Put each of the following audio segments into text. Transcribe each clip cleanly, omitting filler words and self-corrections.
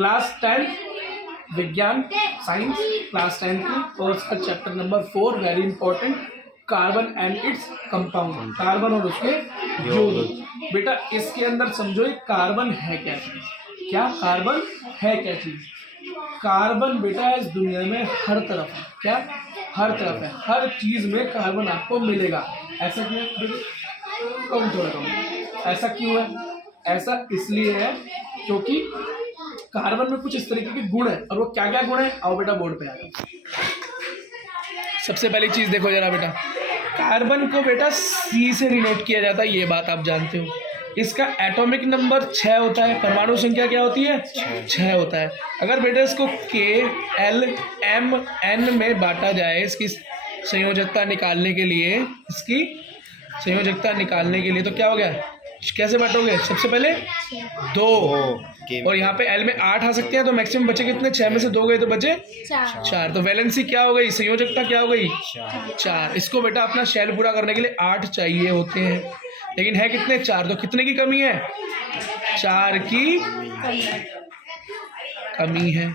Class 10 विज्ञान science class 10 की, और उसका chapter number 4 very important, carbon and its compound, carbon और उसके यौगिक। बेटा इसके अंदर समझो ये कार्बन है क्या चीज, क्या कार्बन है क्या चीज। कार्बन बेटा इस दुनिया में हर तरफ है, क्या हर तरफ है, हर चीज में कार्बन आपको मिलेगा। ऐसा क्यों कम थोड़ा कम, ऐसा क्यों है? ऐसा इसलिए है क्योंकि कार्बन में कुछ इस तरीके के गुण है, और वो क्या क्या गुण है आओ बेटा बोर्ड पे आ जाओ। सबसे पहली चीज देखो जरा बेटा, कार्बन को बेटा C से रिलेट किया जाता है, ये बात आप जानते हो। इसका एटॉमिक नंबर 6 होता है, परमाणु संख्या क्या होती है 6 होता है। अगर बेटा इसको K L M N में बांटा जाए, इसकी संयोजकता निकालने के लिए, इसकी संयोजकता निकालने के लिए तो क्या हो गया, कैसे बांटोगे? सबसे पहले 2, और यहाँ पे L में 8 आ सकते हैं, तो मैक्सिमम बचे कितने, 6 में से 2 गए तो बचे 4, तो वैलेंसी क्या हो गई, संयोजकता क्या हो गई 4। इसको बेटा अपना शेल पूरा करने के लिए 8 चाहिए होते हैं, लेकिन है कितने 4, तो कितने की कमी है 4 की कमी है।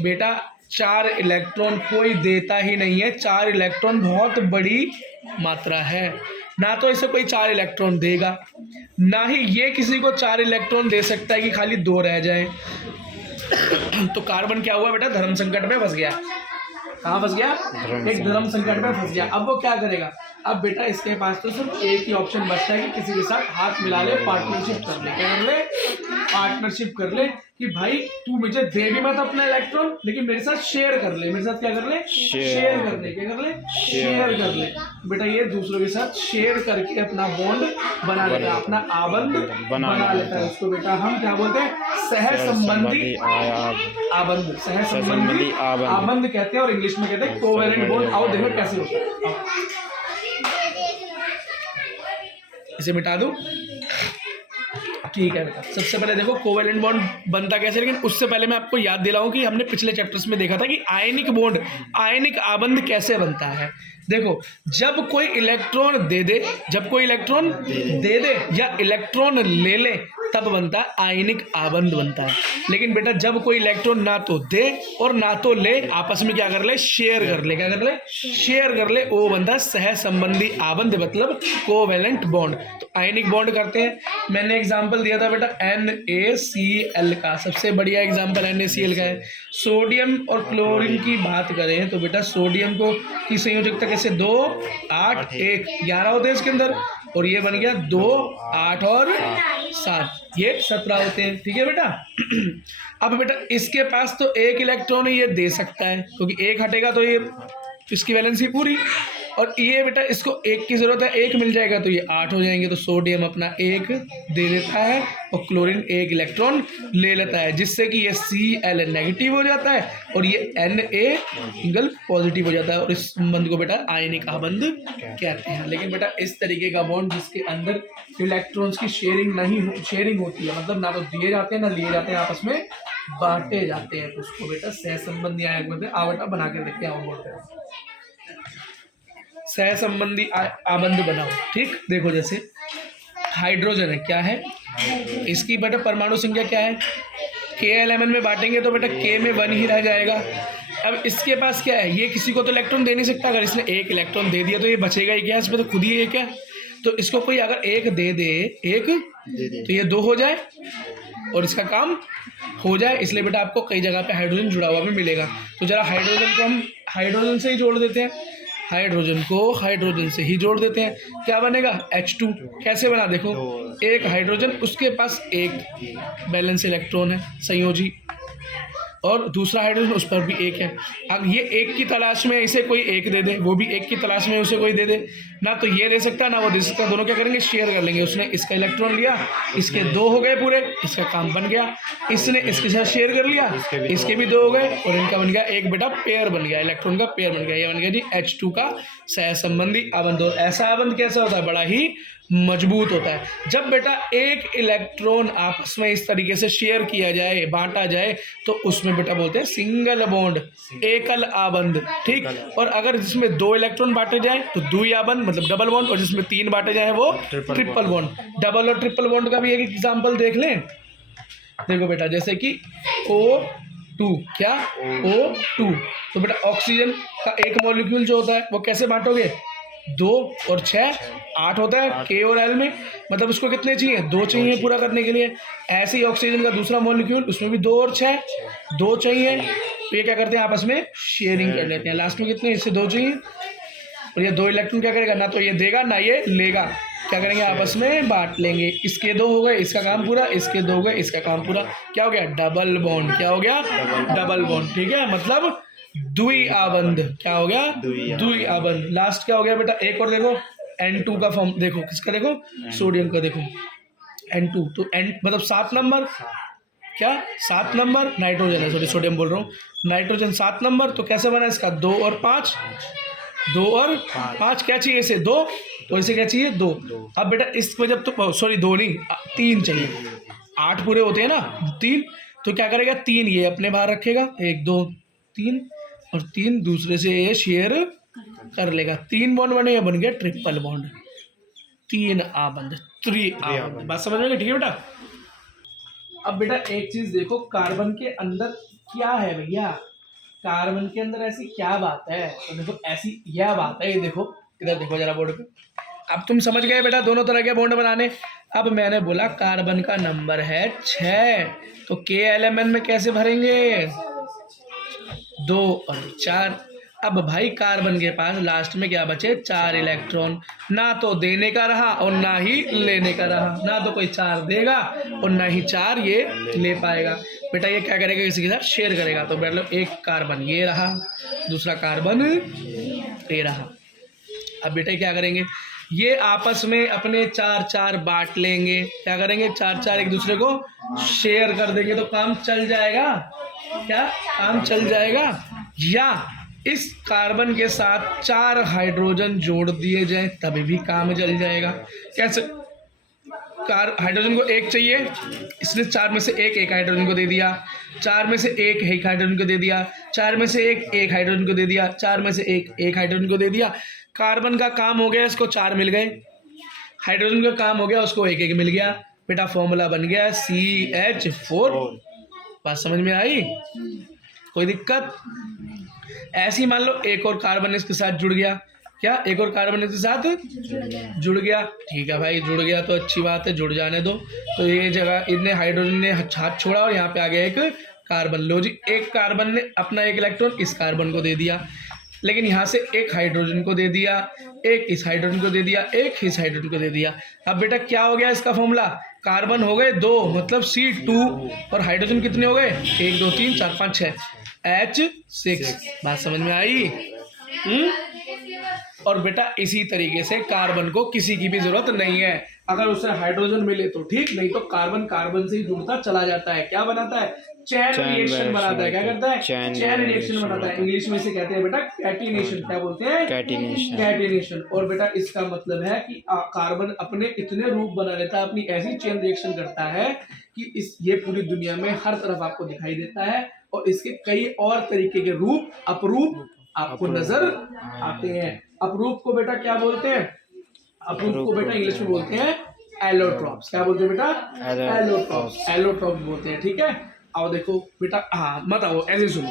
बेटा 4 इलेक्ट्रॉन कोई देता ही नहीं है, 4 इलेक्ट्रॉन बहुत बड़ी मात्रा है, ना तो इसे कोई 4 इलेक्ट्रॉन देगा, ना ही ये किसी को 4 इलेक्ट्रॉन दे सकता है कि खाली 2 रह जाए। तो कार्बन क्या हुआ बेटा, धर्म संकट में फंस गया। कहाँ फंस गया? एक धर्म संकट में फंस गया। अब वो क्या करेगा? अब बेटा इसके पास तो सिर्फ एक ही ऑप्शन बचता है कि किसी के साथ हाथ मिला ले, पार्टनरशिप कर ले। क्या कर ले? पार्टनरशिप कर ले कि भाई तू मुझे दे भी मत अपना इलेक्ट्रॉन, लेकिन मेरे साथ शेयर कर ले। मेरे साथ क्या कर ले? शेयर कर ले। क्या कर ले? शेयर कर ले। बेटा ये दूसरों के साथ शेयर करके अपना बॉन्ड बना लेता है, अपना आबंध बना लेता है। उसको बेटा हम क्या बोलते हैं? सह संबंधी आबंध, सह संबंधी आबंध कहते हैं, और इंग्लिश में कहते हैं कोवेलेंट बॉन्ड। आओ देखो कैसे होता है। इसे मिटा दो, ठीक है बेटा। सबसे पहले देखो कोवेलेंट बॉन्ड बनता कैसे, लेकिन उससे पहले मैं आपको याद दिलाऊं कि हमने पिछले चैप्टर्स में देखा था कि आयनिक बॉन्ड, आयनिक आबंध कैसे बनता है। देखो जब कोई इलेक्ट्रॉन दे दे, जब कोई इलेक्ट्रॉन दे दे या इलेक्ट्रॉन ले ले, तब बनता है आयनिक आबंध बनता है। लेकिन बेटा जब कोई इलेक्ट्रॉन ना तो दे और ना तो ले, आपस में क्या कर ले? शेयर कर ले। क्या कर ले? शेयर कर ले। वो बनता है सह संबंधी आबंध, मतलब कोवेलेंट बॉन्ड। तो आयनिक बॉन्ड करते हैं। मैंने एग्जांपल दिया था बेटा NaCl का, सबसे बढ़िया एग्जांपल NaCl का है। सोडियम और क्लोरीन की बात करें तो बेटा सोडियम को की संयोजकता कैसे, 2 8 1 11 होते हैं इसके अंदर, और ये बन गया 2 8 और 7, ये 17 होते हैं। ठीक है बेटा। अब बेटा इसके पास तो एक इलेक्ट्रॉन ये दे सकता है, क्योंकि एक हटेगा तो ये इसकी वैलेंसी पूरी, और ये बेटा इसको एक की जरूरत है, एक मिल जाएगा तो ये 8 हो जाएंगे। तो सोडियम अपना 1 दे देता है और क्लोरीन 1 इलेक्ट्रॉन ले लेता है, जिससे कि ये Cl नेगेटिव हो जाता है और ये Na सिंगल पॉजिटिव हो जाता है, और इस संबंध को बेटा आयनिक आबंध कहते हैं। लेकिन बेटा इस तरीके का बॉन्ड जिसके अंदर इलेक्ट्रॉन्स की शेयरिंग होती है, मतलब ना तो दिए जाते हैं ना लिए जाते हैं, आपस में बांटे जाते हैं, उसको बेटा सह संबंधी आयनिक बोलते हैं। आ बेटा बना के देखते हैं, हम बोलते हैं सह संबंधी आबंध बनाओ। ठीक, देखो जैसे हाइड्रोजन है, क्या है इसकी बेटा परमाणु संख्या क्या है, KLMN में बांटेंगे तो बेटा K में 1 ही रह जाएगा। अब इसके पास क्या है, ये किसी को तो इलेक्ट्रॉन दे नहीं सकता, अगर इसने 1 इलेक्ट्रॉन दे दिया तो ये बचेगा ही क्या, इसमें तो खुद ही 1 है। तो इसको कोई अगर 1 दे दे, 1 तो ये 2 हो जाए और इसका काम हो जाए। इसलिए बेटा आपको कई जगह पे हाइड्रोजन जुड़ा हुआ भी मिलेगा। तो जरा हाइड्रोजन को हम हाइड्रोजन से ही जोड़ देते हैं, हाइड्रोजन को हाइड्रोजन से ही जोड़ देते हैं। क्या बनेगा? H2। कैसे बना, देखो एक हाइड्रोजन, उसके पास 1 बैलेंस इलेक्ट्रॉन है संयोजी, और दूसरा हाइड्रोजन उस पर भी 1 है। अब ये 1 की तलाश में इसे कोई 1 दे दे, वो भी 1 की तलाश में उसे कोई दे दे, ना तो ये दे सकता ना वो दे सकता। दोनों क्या करेंगे? शेयर कर लेंगे। उसने इसका इलेक्ट्रॉन लिया, इसके 2 हो गए पूरे, इसका काम बन गया। इसने इसके साथ शेयर कर लिया, इसके भी 2 हो गए, और इनका बन गया एक बेटा पेयर बन गया, इलेक्ट्रॉन का पेयर बन गया। ये बन गया जी H2 का सह संबंधी आबंध। और ऐसा आबंध कैसा होता है? बड़ा ही मजबूत होता है। जब बेटा एक इलेक्ट्रॉन आपस में इस तरीके से शेयर किया जाए, बांटा जाए, तो उसमें बेटा बोलते हैं सिंगल बॉन्ड, एकल आबंध। ठीक, और अगर जिसमें 2 इलेक्ट्रॉन बांटे जाए तो द्वि आबंध, मतलब डबल बॉन्ड, और जिसमें 3 बांटे जाए वो ट्रिपल बॉन्ड। डबल और ट्रिपल बॉन्ड का भी एक एग्जांपल देख लें। देखो बेटा जैसे कि O2, क्या O2, तो बेटा ऑक्सीजन का एक मॉलिक्यूल जो होता है वो कैसे बांटोगे, 2 और 6 8 होता है K और L में, मतलब उसको कितने चाहिए, 2 चाहिए पूरा करने के लिए। ऐसे ही ऑक्सीजन का दूसरा मॉलिक्यूल, उसमें भी 2 और 6 2 चाहिए, तो ये क्या करते हैं आपस में शेयरिंग कर लेते हैं। लास्ट में कितने, इससे 2 चाहिए, और ये 2 इलेक्ट्रॉन क्या करेगा, ना तो ये देगा ना ये लेगा, क्या करेंगे आपस में बांट लेंगे। इसके 2 हो गए, इसका काम पूरा, इसके 2 हो गए, इसका काम पूरा, क्या हो गया, डबल बॉन्ड, क्या हो गया, डबल बॉन्ड, ठीक है, मतलब द्वि आबंध, क्या हो गया, द्वि आबंध। लास्ट क्या हो गया बेटा, एक और देखो, N2 का फॉर्म देखो, किसका देखो, सोडियम का देखो, N2, तो N मतलब 7 नंबर, क्या 7 नंबर, नाइट्रोजन है, सॉरी सोडियम बोल रहा हूँ, नाइट्रोजन 7 नंबर, तो कैसे बना इसका, 2 और 5, 2 और 5 क्या चाहिए इसे, 2, तो इसे क्या चाहिए, 2। अब बेटा इसमें जब तो सॉरी 2 नहीं 3 चाहिए, 8 पूरे होते हैं ना, 3, तो क्या करेगा, 3 ये अपने बाहर रखेगा, 1 2 3, और 3 दूसरे से ये शेयर कर लेगा, 3 बॉन्ड बने, ये बन गया ट्रिपल बॉन्ड, 3 आबंध, 3 आबंध। बात समझ में गई, ठीक है बेटा। अब बेटा एक चीज देखो, कार्बन के अंदर क्या है भैया, कार्बन के अंदर ऐसी क्या बात है, तो देखो ऐसी यह बात है, ये देखो इधर देखो जरा बोर्ड पे। अब तुम समझ गए बेटा दोनों तरह के बॉन्ड बनाने। अब मैंने बोला कार्बन का नंबर है 6, तो के एलिमेंट में कैसे भरेंगे, 2 और 4। अब भाई कार्बन के पास लास्ट में क्या बचे, 4 इलेक्ट्रॉन, ना तो देने का रहा और ना ही लेने का रहा, ना तो कोई 4 देगा और ना ही 4 ये ले पाएगा। बेटा ये क्या करेगा, किसी के साथ शेयर करेगा, तो मतलब एक कार्बन ये रहा, दूसरा कार्बन ये रहा। अब बेटा क्या करेंगे, ये आपस में अपने 4 बांट लेंगे, क्या करेंगे, 4 एक दूसरे को शेयर कर देंगे, तो काम चल जाएगा, क्या काम चल जाएगा। या इस कार्बन के साथ 4 हाइड्रोजन जोड़ दिए जाए तभी भी काम चल जाएगा। कैसे, हाइड्रोजन को 1 चाहिए, इसने 4 में से एक हाइड्रोजन को दे दिया, 4 में से एक हाइड्रोजन को दे दिया, 4 में से एक हाइड्रोजन को दे दिया, 4 में से एक हाइड्रोजन को दे दिया। कार्बन का काम हो गया, इसको 4 मिल गए, हाइड्रोजन का काम हो गया, उसको एक मिल गया। बेटा फॉर्मूला बन गया CH4। बात समझ में आई, कोई दिक्कत। ऐसे ही मान लो एक और कार्बन इसके साथ जुड़ गया, क्या एक और कार्बन इसके साथ जुड़ गया, ठीक है भाई जुड़ गया तो अच्छी बात है, जुड़ जाने दो। तो ये जगह इतने हाइड्रोजन ने हाथ छोड़ा और यहाँ पे आ गया एक कार्बन। लो जी, एक कार्बन ने अपना एक इलेक्ट्रॉन इस कार्बन को दे दिया, लेकिन यहाँ से एक हाइड्रोजन को दे दिया, एक इस हाइड्रोजन को दे दिया, एक इस हाइड्रोजन को दे दिया। अब बेटा क्या हो गया इसका फॉर्मूला, कार्बन हो गए 2 मतलब C2, और हाइड्रोजन कितने हो गए, 1 2 3 4 5 6 H6। बात समझ में आई। और बेटा इसी तरीके से कार्बन को किसी की भी जरूरत नहीं है, अगर उसे हाइड्रोजन मिले तो ठीक, नहीं तो कार्बन कार्बन से ही जुड़ता चला जाता है। क्या बनाता है, चैन रिएक्शन बनाता है। क्या करता है, चैन रिएक्शन बनाता है। इंग्लिश में इसे कहते हैं बेटा कैटिनेशन। क्या बोलते हैं, कैटिनेशन। और बेटा इसका मतलब है कि कार्बन अपने इतने रूप बना लेता है, अपनी ऐसी चैन रिएक्शन करता है कि ये पूरी दुनिया में हर तरफ आपको दिखाई देता है, और इसके कई और तरीके के रूप अपरूप आपको नजर आते हैं। अपरूप को बेटा क्या बोलते हैं, अपरूप को बेटा इंग्लिश में बोलते हैं एलोट्रॉप्स। क्या बोलते हैं बेटा, एलोट्रॉप्स, एलोट्रॉप्स बोलते हैं। ठीक है, आओ देखो बेटा, हाँ मत आओ ऐसे सुनो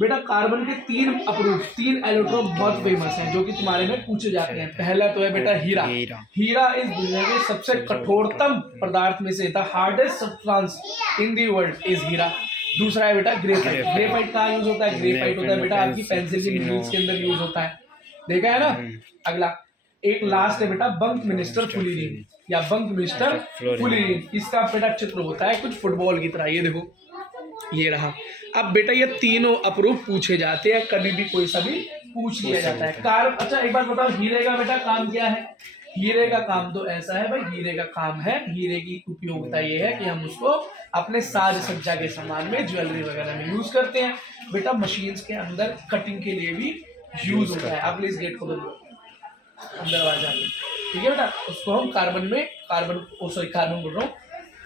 बेटा। कार्बन के 3 अपरूप, 3 एलोट्रॉप बहुत फेमस हैं जो कि तुम्हारे में पूछे जाते हैं। पहला तो है बेटा हीरा। हीरा इस दुनिया के सबसे कठोरतम पदार्थ में से, the hardest substance in the world is हीरा। दूसरा है बेटा ग्रेफाइट। ग्रेफाइट कहाँ यूज होता है, ग्रेफाइट होता है बेटा आपकी पेंसिल के नीड्स के अंदर यूज होता है, देखा है ना। अगला एक लास्ट है बेटा बंक मिनिस्टर फुलिरीन या बंक मिनिस्टर फुलिरीन। इसका बेटा चित्र होता है कुछ फुटबॉल की तरह, ये देखो ये रहा। अब बेटा ये तीनों अप्रूव पूछे जाते हैं, कभी भी कोई सा भी पूछ लिया जाता है। अच्छा एक बात बताओ, हीरे का बेटा काम क्या है। हीरे का काम तो ऐसा है भाई, हीरे का काम है, हीरे की उपयोगिता ये है कि हम उसको अपने साज सज्जा के सामान में, ज्वेलरी वगैरह में यूज करते हैं। बेटा मशीन्स के अंदर कटिंग के लिए भी यूज होता है। आप प्लीज गेट को बंद करो, अंदर आ जाए, ठीक है बेटा। उसको हम कार्बन में, कार्बन बोल रहा हूँ,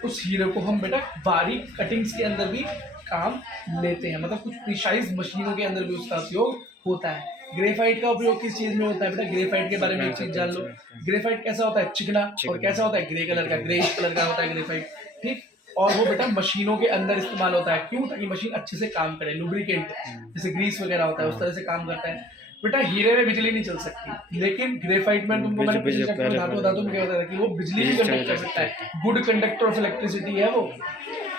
उस हीरे को हम बेटा बारीक कटिंग्स के अंदर भी काम लेते हैं, मतलब कुछ प्रिसाइज मशीनों के अंदर भी उसका उपयोग होता है। ग्रेफाइट का उपयोग किस चीज में होता है बेटा, ग्रेफाइट के बारे में एक चीज जान लो। ग्रेफाइट कैसा होता है, चिकना, और कैसा होता है, ग्रे कलर का, ग्रेइश कलर का होता है ग्रेफाइट। ठीक, और वो बेटा मशीनों के अंदर इस्तेमाल होता है। क्यों? ताकि मशीन अच्छे से काम करे, लुब्रिकेंट जैसे ग्रीस वगैरह होता है उस तरह से काम करता है। बेटा हीरे में बिजली नहीं चल सकती, लेकिन ग्रेफाइट में तुमको मैंने पिछले चैप्टर में धातु में क्या बताया था कि वो बिजली भी कंडक्ट कर सकता है। गुड कंडक्टर ऑफ इलेक्ट्रिसिटी है वो,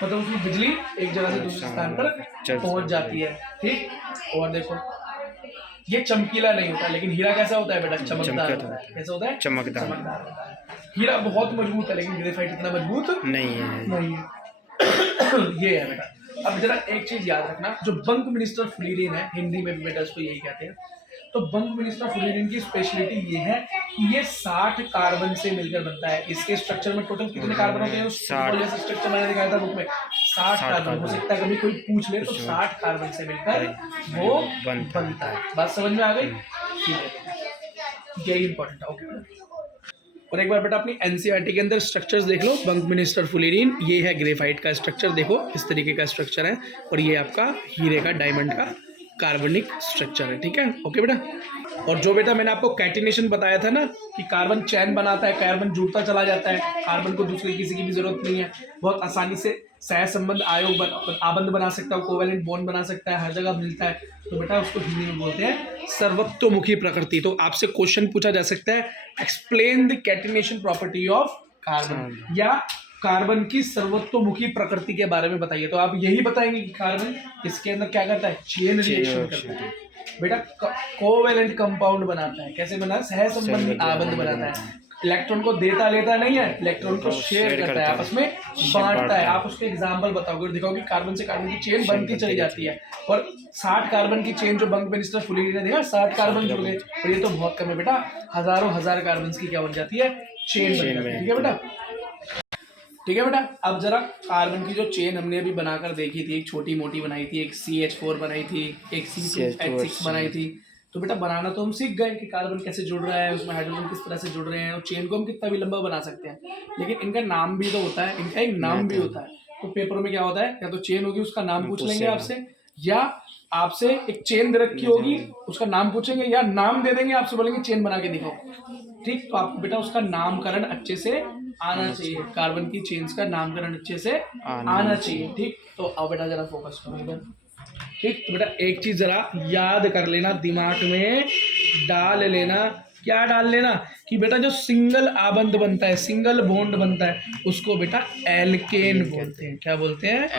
मतलब उसकी बिजली एक जगह से दूसरे स्थान पर पहुंच जाती है। ठीक, और देखो ये चमकीला नहीं होता, लेकिन हीरा कैसा होता है बेटा? चमकदार होता है। कैसा होता है? चमकदार होता है। हीरा बहुत मजबूत है, लेकिन ग्रेफाइट इतना मजबूत नहीं है। ये है बेटा। अब जरा एक चीज याद रखना, जो बंक मिनिस्टर फ्लोरीन है, हिंदी में भी बेटा इसको यही कहते हैं, तो बंक मिनिस्टर फ्लोरीन की स्पेशलिटी ये है कि ये 60 कार्बन से मिलकर बनता है। इसके स्ट्रक्चर में टोटल कितने कार्बन होते हैं? जैसे स्ट्रक्चर मैंने दिखाया था बुक में, 60 कार्बन। हो सकता है कभी कोई पूछ ले तो 60 कार्बन से मिलकर वो बनता है। बात समझ में आ गई? ठीक है, यही इंपॉर्टेंट है। ओके, और एक बार बेटा अपनी एनसीईआरटी के अंदर स्ट्रक्चर्स देख लो। बंक मिनिस्टर फ्लोरीन, ये है ग्रेफाइट का स्ट्रक्चर, देखो इस तरीके का स्ट्रक्चर है, और ये आपका हीरे का, डायमंड का कार्बनिक स्ट्रक्चर है। ठीक है, ओके बेटा। और जो बेटा मैंने आपको कैटिनेशन बताया था ना कि कार्बन चैन बनाता है, कार्बन जुड़ता चला जाता है, कार्बन को दूसरे किसी की भी जरूरत नहीं है, बहुत आसानी से सह संबंध आबंध बना सकता है, कोवेलेंट बॉन्ड बना सकता है, हर जगह मिलता है, तो बेटा उसको हिंदी में बोलते हैं सर्वतोमुखी प्रकृति। तो आपसे क्वेश्चन पूछा जा सकता है, explain the catenation property of carbon, या कार्बन की सर्वतोमुखी प्रकृति के बारे में बताइए। तो आप यही बताएंगे कि कार्बन इसके अंदर क्या करता है? चेन रिएक्शन करता है बेटा, कोवेलेंट कंपाउंड बनाता है। कैसे बना? सह संबंधी आबंध बनाता है। इलेक्ट्रॉन को देता लेता नहीं है, इलेक्ट्रॉन को शेयर करता है, आपस में बांटता है। आप उसके एग्जांपल बताओगे, दिखाओ कि कार्बन से कार्बन की चेन बनती चली जाती है, और 60 कार्बन की चेन जो बंक मिनिस्टर फ्लोरीन ने देखा, 60 कार्बन जुड़ गए, और ये तो बहुत कम है बेटा, हजारों हजार कार्बन की क्या बन जाती है? चेन बन जाती है। ठीक है बेटा, ठीक है बेटा। अब जरा कार्बन की जो चेन हमने अभी बनाकर देखी थी, एक छोटी मोटी बनाई थी, एक CH4 बनाई थी, एक C2H6 बनाई थी, तो बेटा बनाना तो हम सीख गए कि कार्बन कैसे जुड़ रहा है, उसमें हाइड्रोजन किस तरह से जुड़ रहे हैं, और चेन को हम कितना भी लंबा बना सकते हैं, लेकिन इनका नाम भी तो होता है, इनका एक नाम भी होता है। तो पेपर में क्या होता है, या तो चेन होगी उसका नाम पूछ लेंगे आपसे, या आपसे एक चेन दे रखी होगी उसका नाम पूछेंगे, या नाम दे देंगे, आपसे बोलेंगे चेन बना के दिखाओ। ठीक, तो आपको बेटा उसका नामकरण अच्छे से आना चाहिए, कार्बन की चेन्स का नामकरण अच्छे से आना चाहिए। ठीक, तो अब बेटा जरा फोकस करो इधर। ठीक, तो बेटा एक चीज जरा याद कर लेना, दिमाग में डाल लेना। क्या डाल लेना? कि बेटा जो सिंगल आबंध बनता है, सिंगल बॉन्ड बनता है, उसको बेटा एल्केन बोलते हैं। क्या बोलते हैं?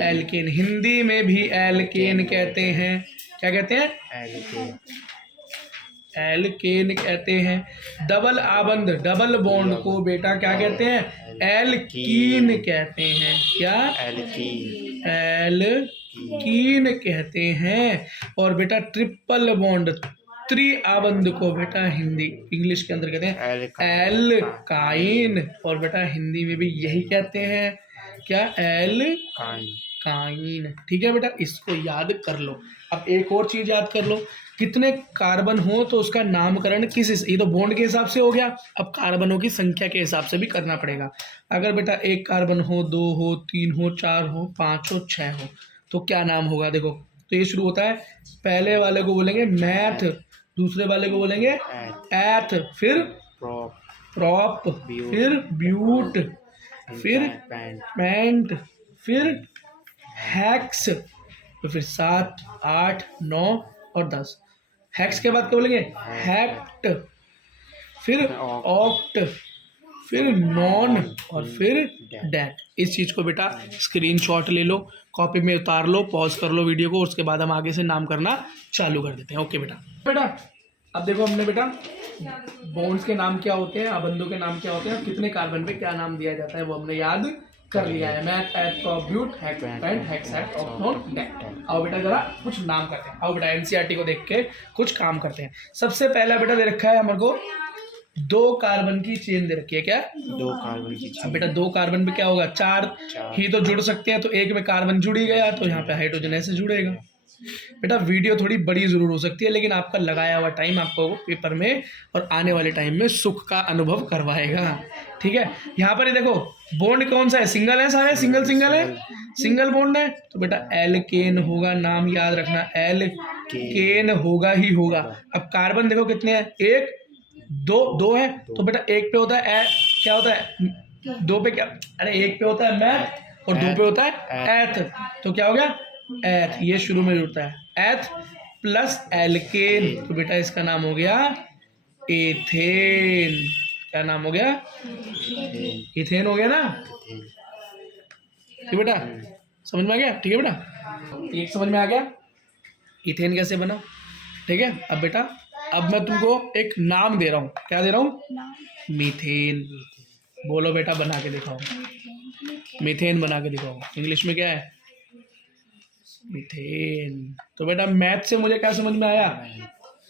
एल्केन। हिंदी में भी एल्केन कहते हैं। क्या कहते हैं? एल्केन कहते हैं। डबल आबंध, डबल बॉन्ड को बेटा क्या कहते हैं? एल्कीन कहते हैं। क्या? एल्कीन कहते हैं। और बेटा ट्रिपल बॉन्ड, त्रि आबंध को बेटा हिंदी इंग्लिश के अंदर कहते हैं एल्काइन, और बेटा हिंदी में भी यही कहते हैं। क्या? एल्काइन। ठीक है बेटा, इसको याद कर लो। अब एक और चीज याद कर लो, कितने कार्बन हो तो उसका नामकरण ये तो बॉन्ड के हिसाब से हो गया, अब कार्बनों की संख्या के हिसाब से भी करना पड़ेगा। अगर बेटा 1 कार्बन हो, 2 हो, 3 हो, 4 हो, 5 हो, 6 हो, तो क्या नाम होगा? देखो, तो ये शुरू होता है, पहले वाले को बोलेंगे मैथ, दूसरे वाले को बोलेंगे एथ, फिर प्रॉप, फिर ब्यूट, फिर पेंट, फिर हेक्स, तो फिर 7, 8, 9 और 10। हेक्स के बाद क्या बोलेंगे? हेक्ट, फिर ऑक्ट, फिर नॉन, और फिर डेट। इस चीज़ को बेटा स्क्रीनशॉट ले लो, कॉपी में उतार लो, पॉज कर लो वीडियो को, उसके बाद हम आगे से नाम करना चालू कर देते हैं। ओके बेटा अब देखो, हमने बेटा बॉन्ड्स के नाम क्या होते हैं, आबंधों के नाम क्या होते हैं, कितने कार्बन पे क्या नाम दिया जाता है, वो हमने याद कर लिया है। मैथ, एथ, प्रॉप, ब्यूट, हेक्ट, पेंट, हेक्सेट, ऑक्ट, डेट। आओ बेटा जरा कुछ नाम करते हैं। आओ बेटा एनसीईआरटी को देख के कुछ काम करते हैं। सबसे पहला बेटा दे रखा है हमारे को 2 कार्बन की चेन दे रखी है। क्या? 2 कार्बन की चेन। अब बेटा 2 कार्बन पे क्या होगा? 4 ही तो जुड़ सकते हैं, तो एक में कार्बन जुड़ ही गया, तो यहाँ पे हाइड्रोजन ऐसे जुड़ेगा। बेटा वीडियो थोड़ी बड़ी जरूर हो सकती है, लेकिन आपका लगाया हुआ टाइम आपको पेपर में और आने वाले टाइम में सुख का अनुभव करवाएगा। ठीक है, यहाँ पर ये देखो बॉन्ड कौन सा है? सिंगल है, सारे सिंगल है, सिंगल बॉन्ड है, तो बेटा एल्केन होगा। नाम याद रखना, एल्केन होगा ही होगा। अब कार्बन देखो कितने हैं? 1, 2 है, तो बेटा 1 पे होता है क्या होता है? 2 पे क्या? अरे 1 पे होता है मैथ, और दो पे होता है एथ, तो क्या हो गया एथ, ये शुरू में जुड़ता है एथ प्लस एल्केन, तो बेटा इसका नाम हो गया एथेन। क्या नाम हो गया इथेन हो गया ना, ठीक बेटा समझ में आ गया, ठीक है बेटा एक समझ में आ गया इथेन कैसे बना, ठीक है। अब बेटा अब मैं तुमको एक नाम दे रहा हूँ, क्या दे रहा हूँ मीथेन, बोलो बेटा बना के दिखाओ, मीथेन बना के दिखाओ, इंग्लिश में क्या है मीथेन। तो बेटा मैथ से मुझे क्या समझ में आया,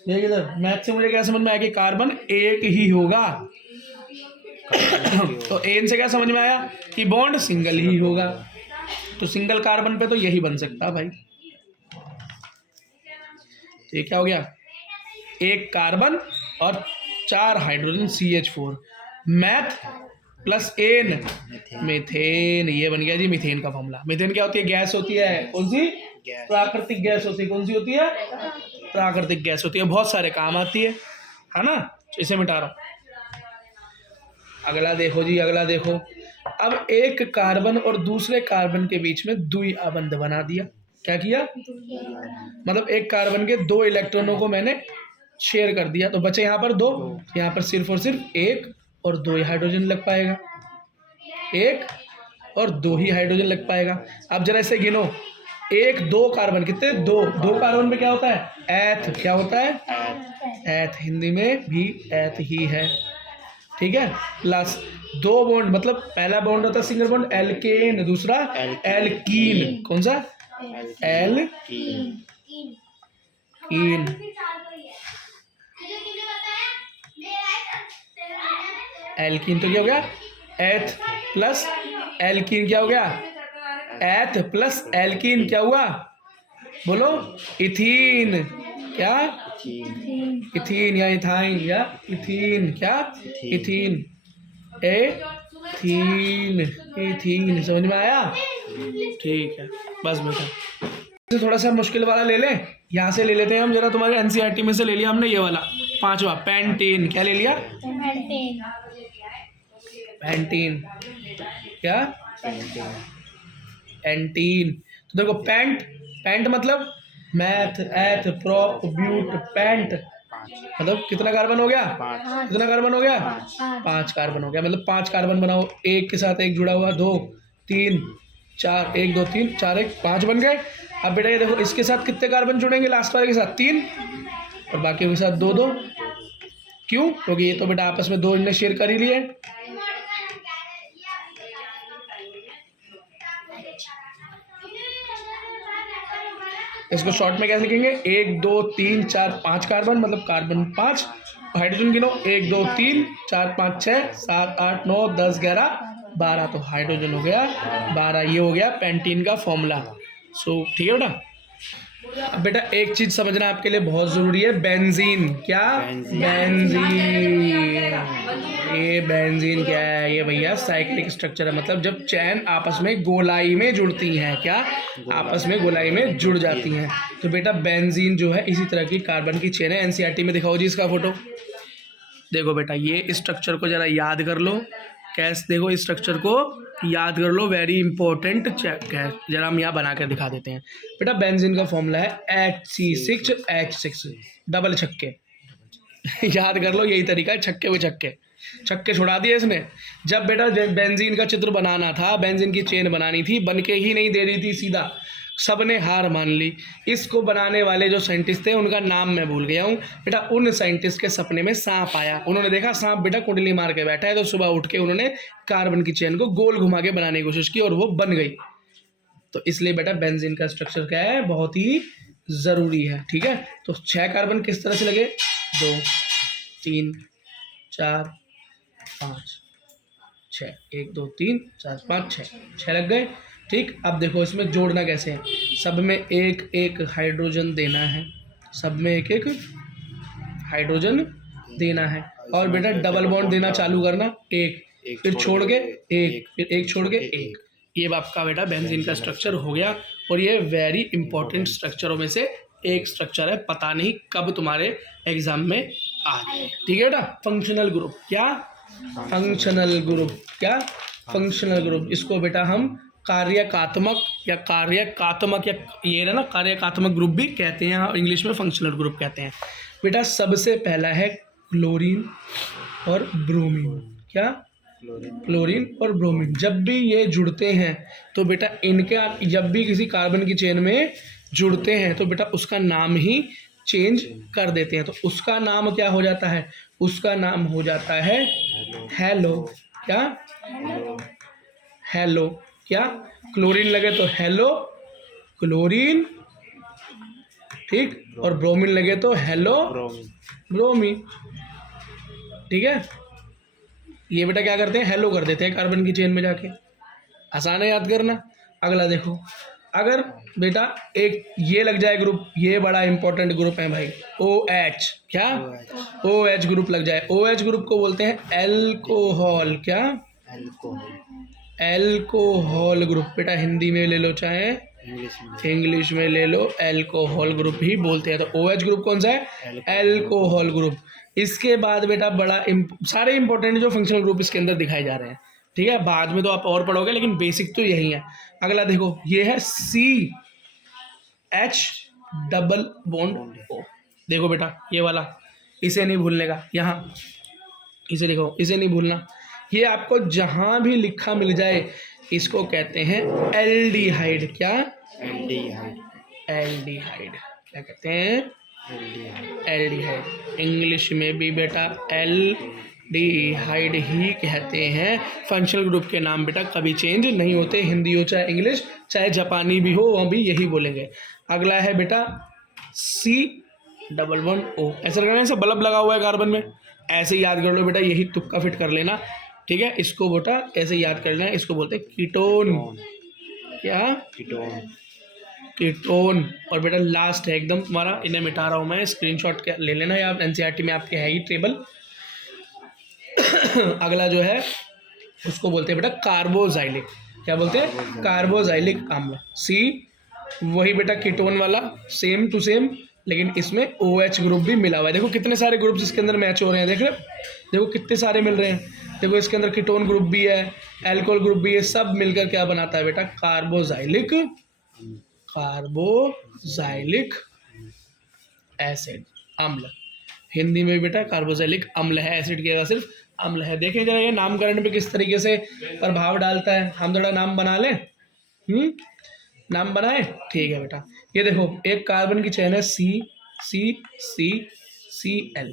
देख इधर, मैथ से मुझे क्या समझ में आया कि कार्बन एक ही होगा तो एन से क्या समझ में आया कि बॉन्ड सिंगल ही होगा, तो सिंगल कार्बन पे तो यही बन सकता है भाई। तो ये क्या हो गया एक कार्बन और 4 hydrogen CH4, meth plus ane methane, ये बन गया जी मीथेन का फॉर्मूला। मीथेन क्या होती है गैस होती है, कौन सी प्राकृतिक गैस होती है, कौन सी होती है प्राकृतिक गैस होती है, बहुत सारे काम आती है ना। इसे मिटा रहा हूं, अगला देखो जी, अगला देखो। अब एक कार्बन और दूसरे कार्बन के बीच में द्विआबंध बना दिया, क्या किया मतलब एक कार्बन के 2 इलेक्ट्रॉनों को मैंने शेयर कर दिया, तो बचे यहाँ पर 2, यहाँ पर सिर्फ और सिर्फ 1 और 2 ही हाइड्रोजन लग पाएगा, 1 और 2 ही हाइड्रोजन लग पाएगा। अब जरा इसे गिनो, 1 2 कार्बन कितने 2 कार्बन में क्या होता है एथ, क्या होता है एथ, हिंदी में भी एथ ही है, ठीक है। प्लस 2 बॉन्ड, मतलब पहला बॉन्ड होता है सिंगल बॉन्ड एल्केन, दूसरा एल्कीन, कौन सा एल्कीन, एल्कीन तो क्या हो गया एथ प्लस एल्कीन, क्या हो गया एथ प्लस एल्कीन, क्या हुआ बोलो इथीन, क्या इथीन या इथाइन या इथीन, क्या इथीन एथीन, इथीन, समझ में आया, ठीक है। बस बेटा तो थोड़ा सा मुश्किल वाला ले लें, यहाँ से ले लेते हैं हम जरा, तुम्हारे एनसीईआरटी में से ले लिया हमने ये वाला 5वां पेंटेन, क्या ले लिया पेंटीन, क्या एंटीन। तो देखो पेंट मतलब मैथ एथ प्रोप ब्यूट पेंट, मतलब कितना कार्बन हो गया कितना कार्बन हो गया 5 कार्बन हो गया, मतलब 5 कार्बन बनाओ, एक के साथ एक जुड़ा हुआ 2 3 4, 1 2 3 4 1 5 बन गए। अब बेटा ये देखो इसके साथ कितने कार्बन जुड़ेंगे, लास्ट वाले के साथ 3 और बाकी के साथ 2 2, क्यों क्योंकि ये तो बेटा आपस में 2 इनने शेयर कर ही लिए। इसको शॉर्ट में कैसे लिखेंगे 1 2 3 4 5 कार्बन, मतलब कार्बन 5, हाइड्रोजन गिनो 1 2 3 4 5 6 7 8 9 10 11 12, तो हाइड्रोजन हो गया 12, ये हो गया पेंटीन का फॉर्मूला। सो ठीक है बेटा। अब बेटा एक चीज समझना आपके लिए बहुत जरूरी है, बेंजीन, क्या बेंजीन, ये बेंजीन क्या है, ये भैया साइक्लिक स्ट्रक्चर है, मतलब जब चैन आपस में गोलाई में जुड़ती हैं, क्या आपस में गोलाई में जुड़ जाती हैं, तो बेटा बेंजीन जो है इसी तरह की कार्बन की चेन है। एनसीईआरटी में दिखाओ जी इसका फोटो, देखो बेटा ये स्ट्रक्चर को जरा याद कर लो, कैसे देखो इस स्ट्रक्चर को याद कर लो, वेरी इंपॉर्टेंट चेक है, जरा हम यहाँ बना कर दिखा देते हैं। बेटा बेंजीन का फॉर्मूला है HC6H6, डबल छक्के याद कर लो, यही तरीका है, छक्के पे छक्के, छक्के छुड़ा दिए इसने। जब बेटा बेंजीन का चित्र बनाना था, बेंजीन की चेन बनानी थी, बन के ही नहीं दे रही थी सीधा, सबने हार मान ली। इसको बनाने वाले जो साइंटिस्ट थे उनका नाम मैं भूल गया हूँ बेटा, उन साइंटिस्ट के सपने में सांप आया, उन्होंने देखा सांप बेटा कुंडली मार के बैठा है, तो सुबह उठ के उन्होंने कार्बन की चेन को गोल घुमा के बनाने की कोशिश की और वो बन गई। तो इसलिए बेटा बेंजीन का स्ट्रक्चर क्या है, बहुत ही ज़रूरी है, ठीक है। तो 6 कार्बन किस तरह से लगे, 2 3 4 5 6, 1 2 3 4 5 6 लग गए, ठीक। अब देखो इसमें जोड़ना कैसे है, सब में एक एक हाइड्रोजन देना है, सब में एक एक हाइड्रोजन देना है, और बेटा डबल बॉन्ड देना चालू करना, एक फिर छोड़ के एक, फिर एक छोड़ के एक, ये आपका बेटा बेंजीन का स्ट्रक्चर हो गया। और ये वेरी इंपॉर्टेंट स्ट्रक्चरों में से एक स्ट्रक्चर है, पता नहीं कब तुम्हारे एग्जाम में आ जाए, ठीक है बेटा। फंक्शनल ग्रुप, क्या फंक्शनल ग्रुप, क्या फंक्शनल ग्रुप, इसको बेटा हम कार्यकात्मक या कार्यकात्मक या ये है ना कार्यकात्मक ग्रुप भी कहते हैं, यहाँ इंग्लिश में फंक्शनल ग्रुप कहते हैं। बेटा सबसे पहला है क्लोरीन और ब्रोमीन। क्या? क्लोरीन और ब्रोमीन। जब भी ये जुड़ते हैं तो बेटा इनके जब भी किसी कार्बन की चेन में जुड़ते हैं तो बेटा उसका नाम ही चेंज कर देते हैं। तो उसका नाम क्या हो जाता है? उसका नाम हो जाता है हेलो। क्या? हेलो। क्या? क्लोरीन लगे तो हेलो क्लोरीन, ठीक, और ब्रोमीन लगे तो हेलो ब्रोमीन। ठीक है, ये बेटा क्या करते हैं? हेलो कर देते हैं कार्बन की चेन में जाके। आसान है याद करना। अगला देखो, अगर बेटा एक ये लग जाए ग्रुप, ये बड़ा इंपॉर्टेंट ग्रुप है भाई, OH। क्या? OH ग्रुप लग जाए। OH ग्रुप को बोलते हैं एल्कोहल। क्या? Alcohol group. बेटा हिंदी में ले लो चाहे इंग्लिश में ले लो, एल्कोहल ग्रुप ही बोलते हैं। तो OH ग्रुप कौन सा है? Alcohol group. इसके बाद बेटा बड़ा सारे इंपॉर्टेंट जो फंक्शनल ग्रुप इसके अंदर दिखाए जा रहे हैं, ठीक है, बाद में तो आप और पढ़ोगे लेकिन बेसिक तो यही है। अगला देखो, ये है CH डबल बॉन्ड O। देखो बेटा ये वाला, इसे नहीं भूलने का, यहाँ इसे देखो, इसे नहीं भूलना। ये आपको जहां भी लिखा मिल जाए इसको कहते हैं एल्डिहाइड। क्या? एल्डिहाइड। क्या कहते हैं? एल्डिहाइड। इंग्लिश में भी बेटा एल्डिहाइड ही कहते हैं। फंक्शनल ग्रुप के नाम बेटा कभी चेंज नहीं होते, हिंदी हो चाहे इंग्लिश चाहे जापानी भी हो, वहाँ भी यही बोलेंगे। अगला है बेटा C++O। ऐसा करना है, ऐसा बल्ब लगा हुआ है कार्बन में, ऐसे याद कर लो बेटा, यही तुक्का फिट कर लेना, ठीक है। इसको बेटा ऐसे याद कर लेना, इसको बोलते हैं कीटोन। क्या? कीटोन। और बेटा लास्ट है एकदम तुम्हारा, इन्हें मिटा रहा हूँ मैं, स्क्रीनशॉट ले लेना, या NCERT में आपके है ही टेबल। अगला जो है उसको बोलते हैं बेटा कार्बोजाइलिक। क्या बोलते हैं? कार्बोजाइलिक अम्ल। C वही बेटा कीटोन वाला, सेम टू सेम, लेकिन इसमें OH ग्रुप भी मिला हुआ है। देखो कितने सारे ग्रुप्स इसके अंदर मैच हो रहे हैं, देख रहे हो? देखो कितने सारे मिल रहे हैं। देखो इसके अंदर कीटोन ग्रुप भी है, एल्कोहल ग्रुप भी है, सब मिलकर क्या बनाता है बेटा? कार्बोजाइलिक एसिड, अम्ल। हिंदी में बेटा कार्बोजाइलिक अम्ल है, एसिड की जगह सिर्फ अम्ल है। देखें जरा ये नामकरण पे किस तरीके से प्रभाव डालता है। हम थोड़ा नाम बना लें, नाम बनाए, ठीक है बेटा। ये देखो एक कार्बन की चेन है CCCCL,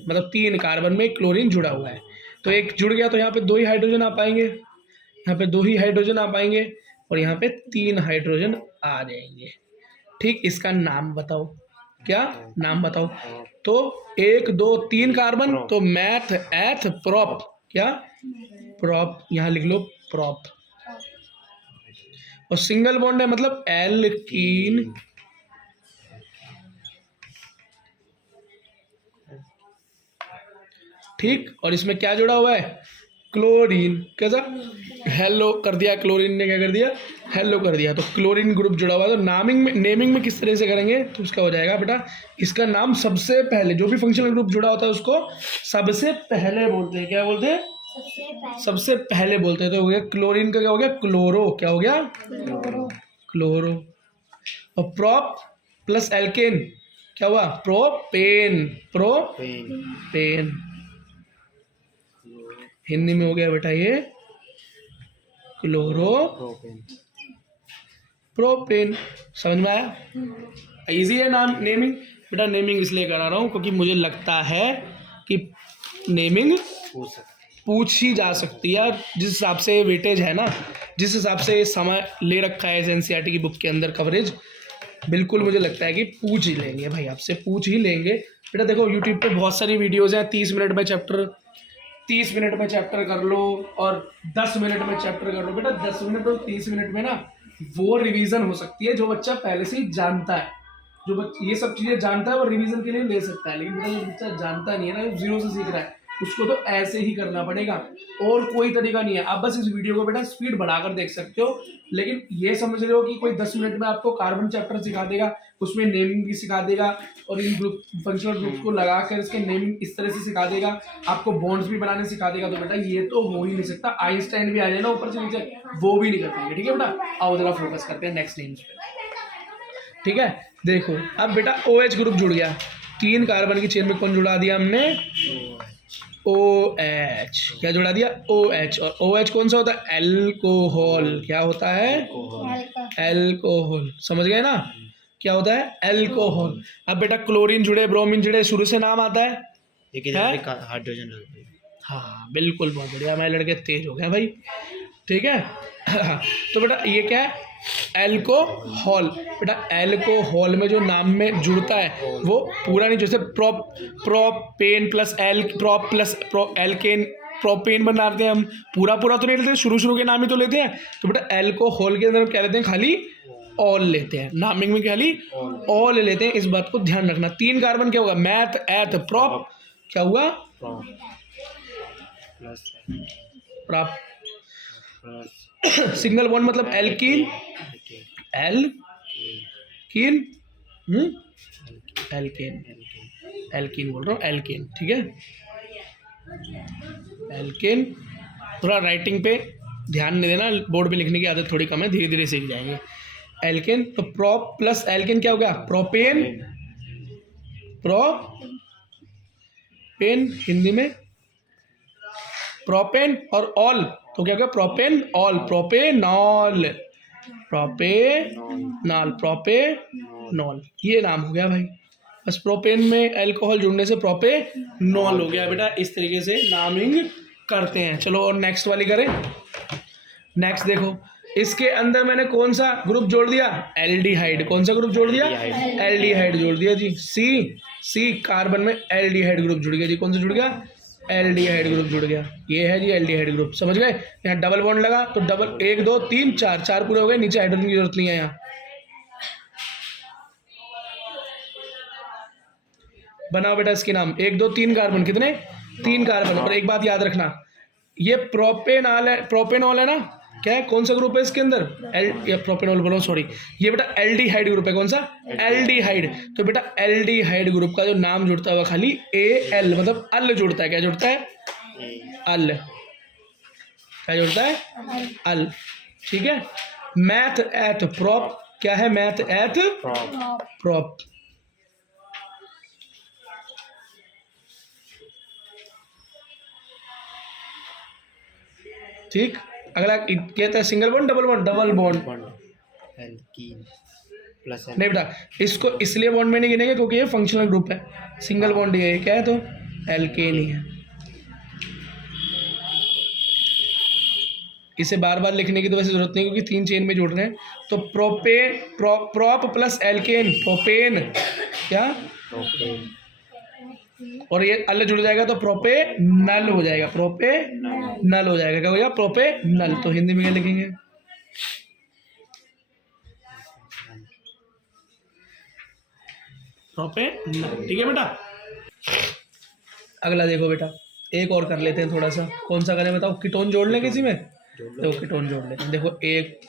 मतलब 3 कार्बन में क्लोरीन जुड़ा हुआ है। तो एक जुड़ गया तो यहाँ पे 2 ही हाइड्रोजन आ पाएंगे, यहाँ पे 2 ही हाइड्रोजन आ पाएंगे, और यहाँ पे 3 हाइड्रोजन आ जाएंगे। ठीक, इसका नाम बताओ। क्या नाम बताओ? तो 1 2 3 कार्बन, तो मैथ एथ प्रोप। क्या? प्रोप, यहाँ लिख लो प्रोप। और सिंगल बॉन्ड है मतलब एल्कीन। ठीक, और इसमें क्या जुड़ा हुआ है? क्लोरीन। कैसा? हेलो कर दिया, क्लोरीन ने क्या कर दिया? हेलो कर दिया। तो क्लोरीन ग्रुप जुड़ा हुआ है। तो नेमिंग में किस तरह से करेंगे तो उसका हो जाएगा बेटा, इसका नाम सबसे पहले, जो भी फंक्शनल ग्रुप जुड़ा होता है उसको सबसे पहले बोलते हैं। क्या बोलते हैं? सबसे पहले बोलते हैं। तो हो गया क्लोरीन का, क्या हो गया? क्लोरो। क्या हो गया? क्लोरो। और प्रोप प्लस एल्केन क्या हुआ? प्रोपेन। हिंदी में हो गया बेटा ये क्लोरो प्रोपेन। समझ में आया? इजी है नाम, नेमिंग बेटा। नेमिंग इसलिए करा रहा हूँ क्योंकि मुझे लगता है कि नेमिंग पूछ ही जा सकती है। जिस हिसाब से वेटेज है ना, जिस हिसाब से समय ले रखा है NCERT की बुक के अंदर कवरेज, बिल्कुल मुझे लगता है कि पूछ ही लेंगे भाई, आपसे पूछ ही लेंगे बेटा। देखो यूट्यूब पे बहुत सारी वीडियोज़ हैं, 30 मिनट में चैप्टर, 30 मिनट में चैप्टर कर लो और 10 मिनट में चैप्टर कर लो। बेटा 10 मिनट और 30 मिनट में ना वो रिवीजन हो सकती है जो बच्चा पहले से ही जानता है। जो ये सब चीज़ें जानता है वो रिवीजन के लिए ले सकता है, लेकिन बेटा जो बच्चा जानता नहीं है ना, जीरो से सीख रहा है, उसको तो ऐसे ही करना पड़ेगा, और कोई तरीका नहीं है। आप बस इस वीडियो को बेटा स्पीड बढ़ाकर देख सकते हो, लेकिन ये समझ रहे हो कि कोई 10 मिनट में आपको कार्बन चैप्टर सिखा देगा, उसमें नेमिंग भी सिखा देगा, और इन ग्रुप फंक्शनल ग्रुप्स को लगाकर इसके नेमिंग इस तरह से सिखा देगा, आपको बॉन्ड्स भी बनाने सिखा देगा। तो बेटा ये तो हो ही नहीं सकता। आइंस्टाइन भी आ जाए ना ऊपर से नीचे, वो भी नहीं कर पाएंगे। ठीक है बेटा, आओ जरा फोकस करते हैं नेक्स्ट नेम्स पे। ठीक है, देखो अब बेटा OH ग्रुप जुड़ गया, 3 कार्बन की चेन में कौन जुड़ा दिया हमने? OH। क्या जुड़ा दिया? OH। और OH कौन सा होता है? एल्कोहल। क्या होता है? एल्कोहल। समझ गए ना? क्या होता है? एल्कोहल। अब बेटा क्लोरीन जुड़े, ब्रोमीन जुड़े, शुरू से नाम आता है हाइड्रोजन। हाँ बिल्कुल, बहुत बढ़िया, हमारे लड़के तेज हो गए भाई। ठीक है तो बेटा ये क्या है? एल्कोहल। बेटा एल्कोहल में जो नाम में जुड़ता है वो पूरा नहीं, जैसे प्रोपेन प्लस एल्केन, प्रोपेन बनाते हैं हम, पूरा तो नहीं लेते, शुरू के नाम ही तो लेते हैं। तो बेटा एल्कोहल के अंदर हम क्या लेते हैं? खाली ऑल लेते हैं, नामिंग में खाली ऑल लेते हैं। इस बात को ध्यान रखना। 3 कार्बन क्या होगा? Math eth prop. क्या हुआ? प्रॉप। सिंगल बॉन्ड मतलब एल्कीन, एल्कीन, एल्कीन बोल रहा हूँ, एल्केन। ठीक है, एल्केन। थोड़ा राइटिंग पे ध्यान नहीं देना, बोर्ड पे लिखने की आदत थोड़ी कम है, धीरे धीरे सीख जाएंगे। एल्केन, तो प्रोप प्लस एल्केन क्या हो गया? प्रोपेन। प्रोपेन हिंदी में प्रोपेन, और ऑल तो क्या हो गया? प्रोपेन ऑल, प्रोपेनॉल, प्रोपेनॉल, ये नाम हो गया भाई। बस प्रोपेन में एल्कोहल जुड़ने से प्रोपेनॉल हो गया बेटा। इस तरीके से नामिंग करते हैं। चलो और नेक्स्ट वाली करें। नेक्स्ट देखो, इसके अंदर मैंने कौन सा ग्रुप जोड़ दिया? एल्डिहाइड। कौन सा ग्रुप जोड़ दिया? एल्डिहाइड जोड़ दिया जी। सी कार्बन में एल्डिहाइड ग्रुप जुड़ गया जी। कौन सा जुड़ गया? एल्डिहाइड ग्रुप जुड़ गया। ये है जी एल्डिहाइड ग्रुप। समझ गए? यहाँ डबल बॉन्ड लगा तो डबल, 1 2 3 4 पूरे हो गए। नीचे हाइड्रोजन की जरूरत नहीं है यहाँ। बनाओ बेटा इसके नाम। 1 2 3 कार्बन, कितने? 3 कार्बन। और एक बात याद रखना, ये प्रोपेनॉल है, प्रोपेनॉल है ना? क्या है? कौन सा ग्रुप है इसके अंदर? प्रोपेनॉल बोलो, सॉरी, ये बेटा एल्डिहाइड ग्रुप है। कौन सा? एल्डिहाइड। तो बेटा एल्डिहाइड ग्रुप का जो नाम जुड़ता है खाली AL, मतलब अल जुड़ता है। क्या जुड़ता है? अल। क्या जुड़ता है? अल। ठीक है। Meth eth prop. क्या है? Meth eth prop. ठीक। अगला कहता है single bond, double bond, double bond. Alkene plus नहीं बेटा, इसको इसलिए बॉन्ड में नहीं गिनेंगे क्योंकि ये फंक्शनल ग्रुप है। सिंगल बॉन्ड ये क्या है? तो एल्केन ही है। इसे बार बार लिखने की तो वैसे जरूरत नहीं, क्योंकि 3 चेन में जोड़ रहे हैं। तो propane, prop plus alkane, propane. क्या? प्रोपेन। और ये अल जुड़ जाएगा तो प्रोपेनल हो जाएगा। प्रोपेनल हो जाएगा। क्या हो गया? प्रोपेनल। तो हिंदी में क्या लिखेंगे? प्रोपेनल। ठीक है बेटा। अगला देखो बेटा, एक और कर लेते हैं थोड़ा सा। कौन सा करें बताओ? कीटोन जोड़ लें किसी में? देखो कीटोन जोड़ लेते हैं। देखो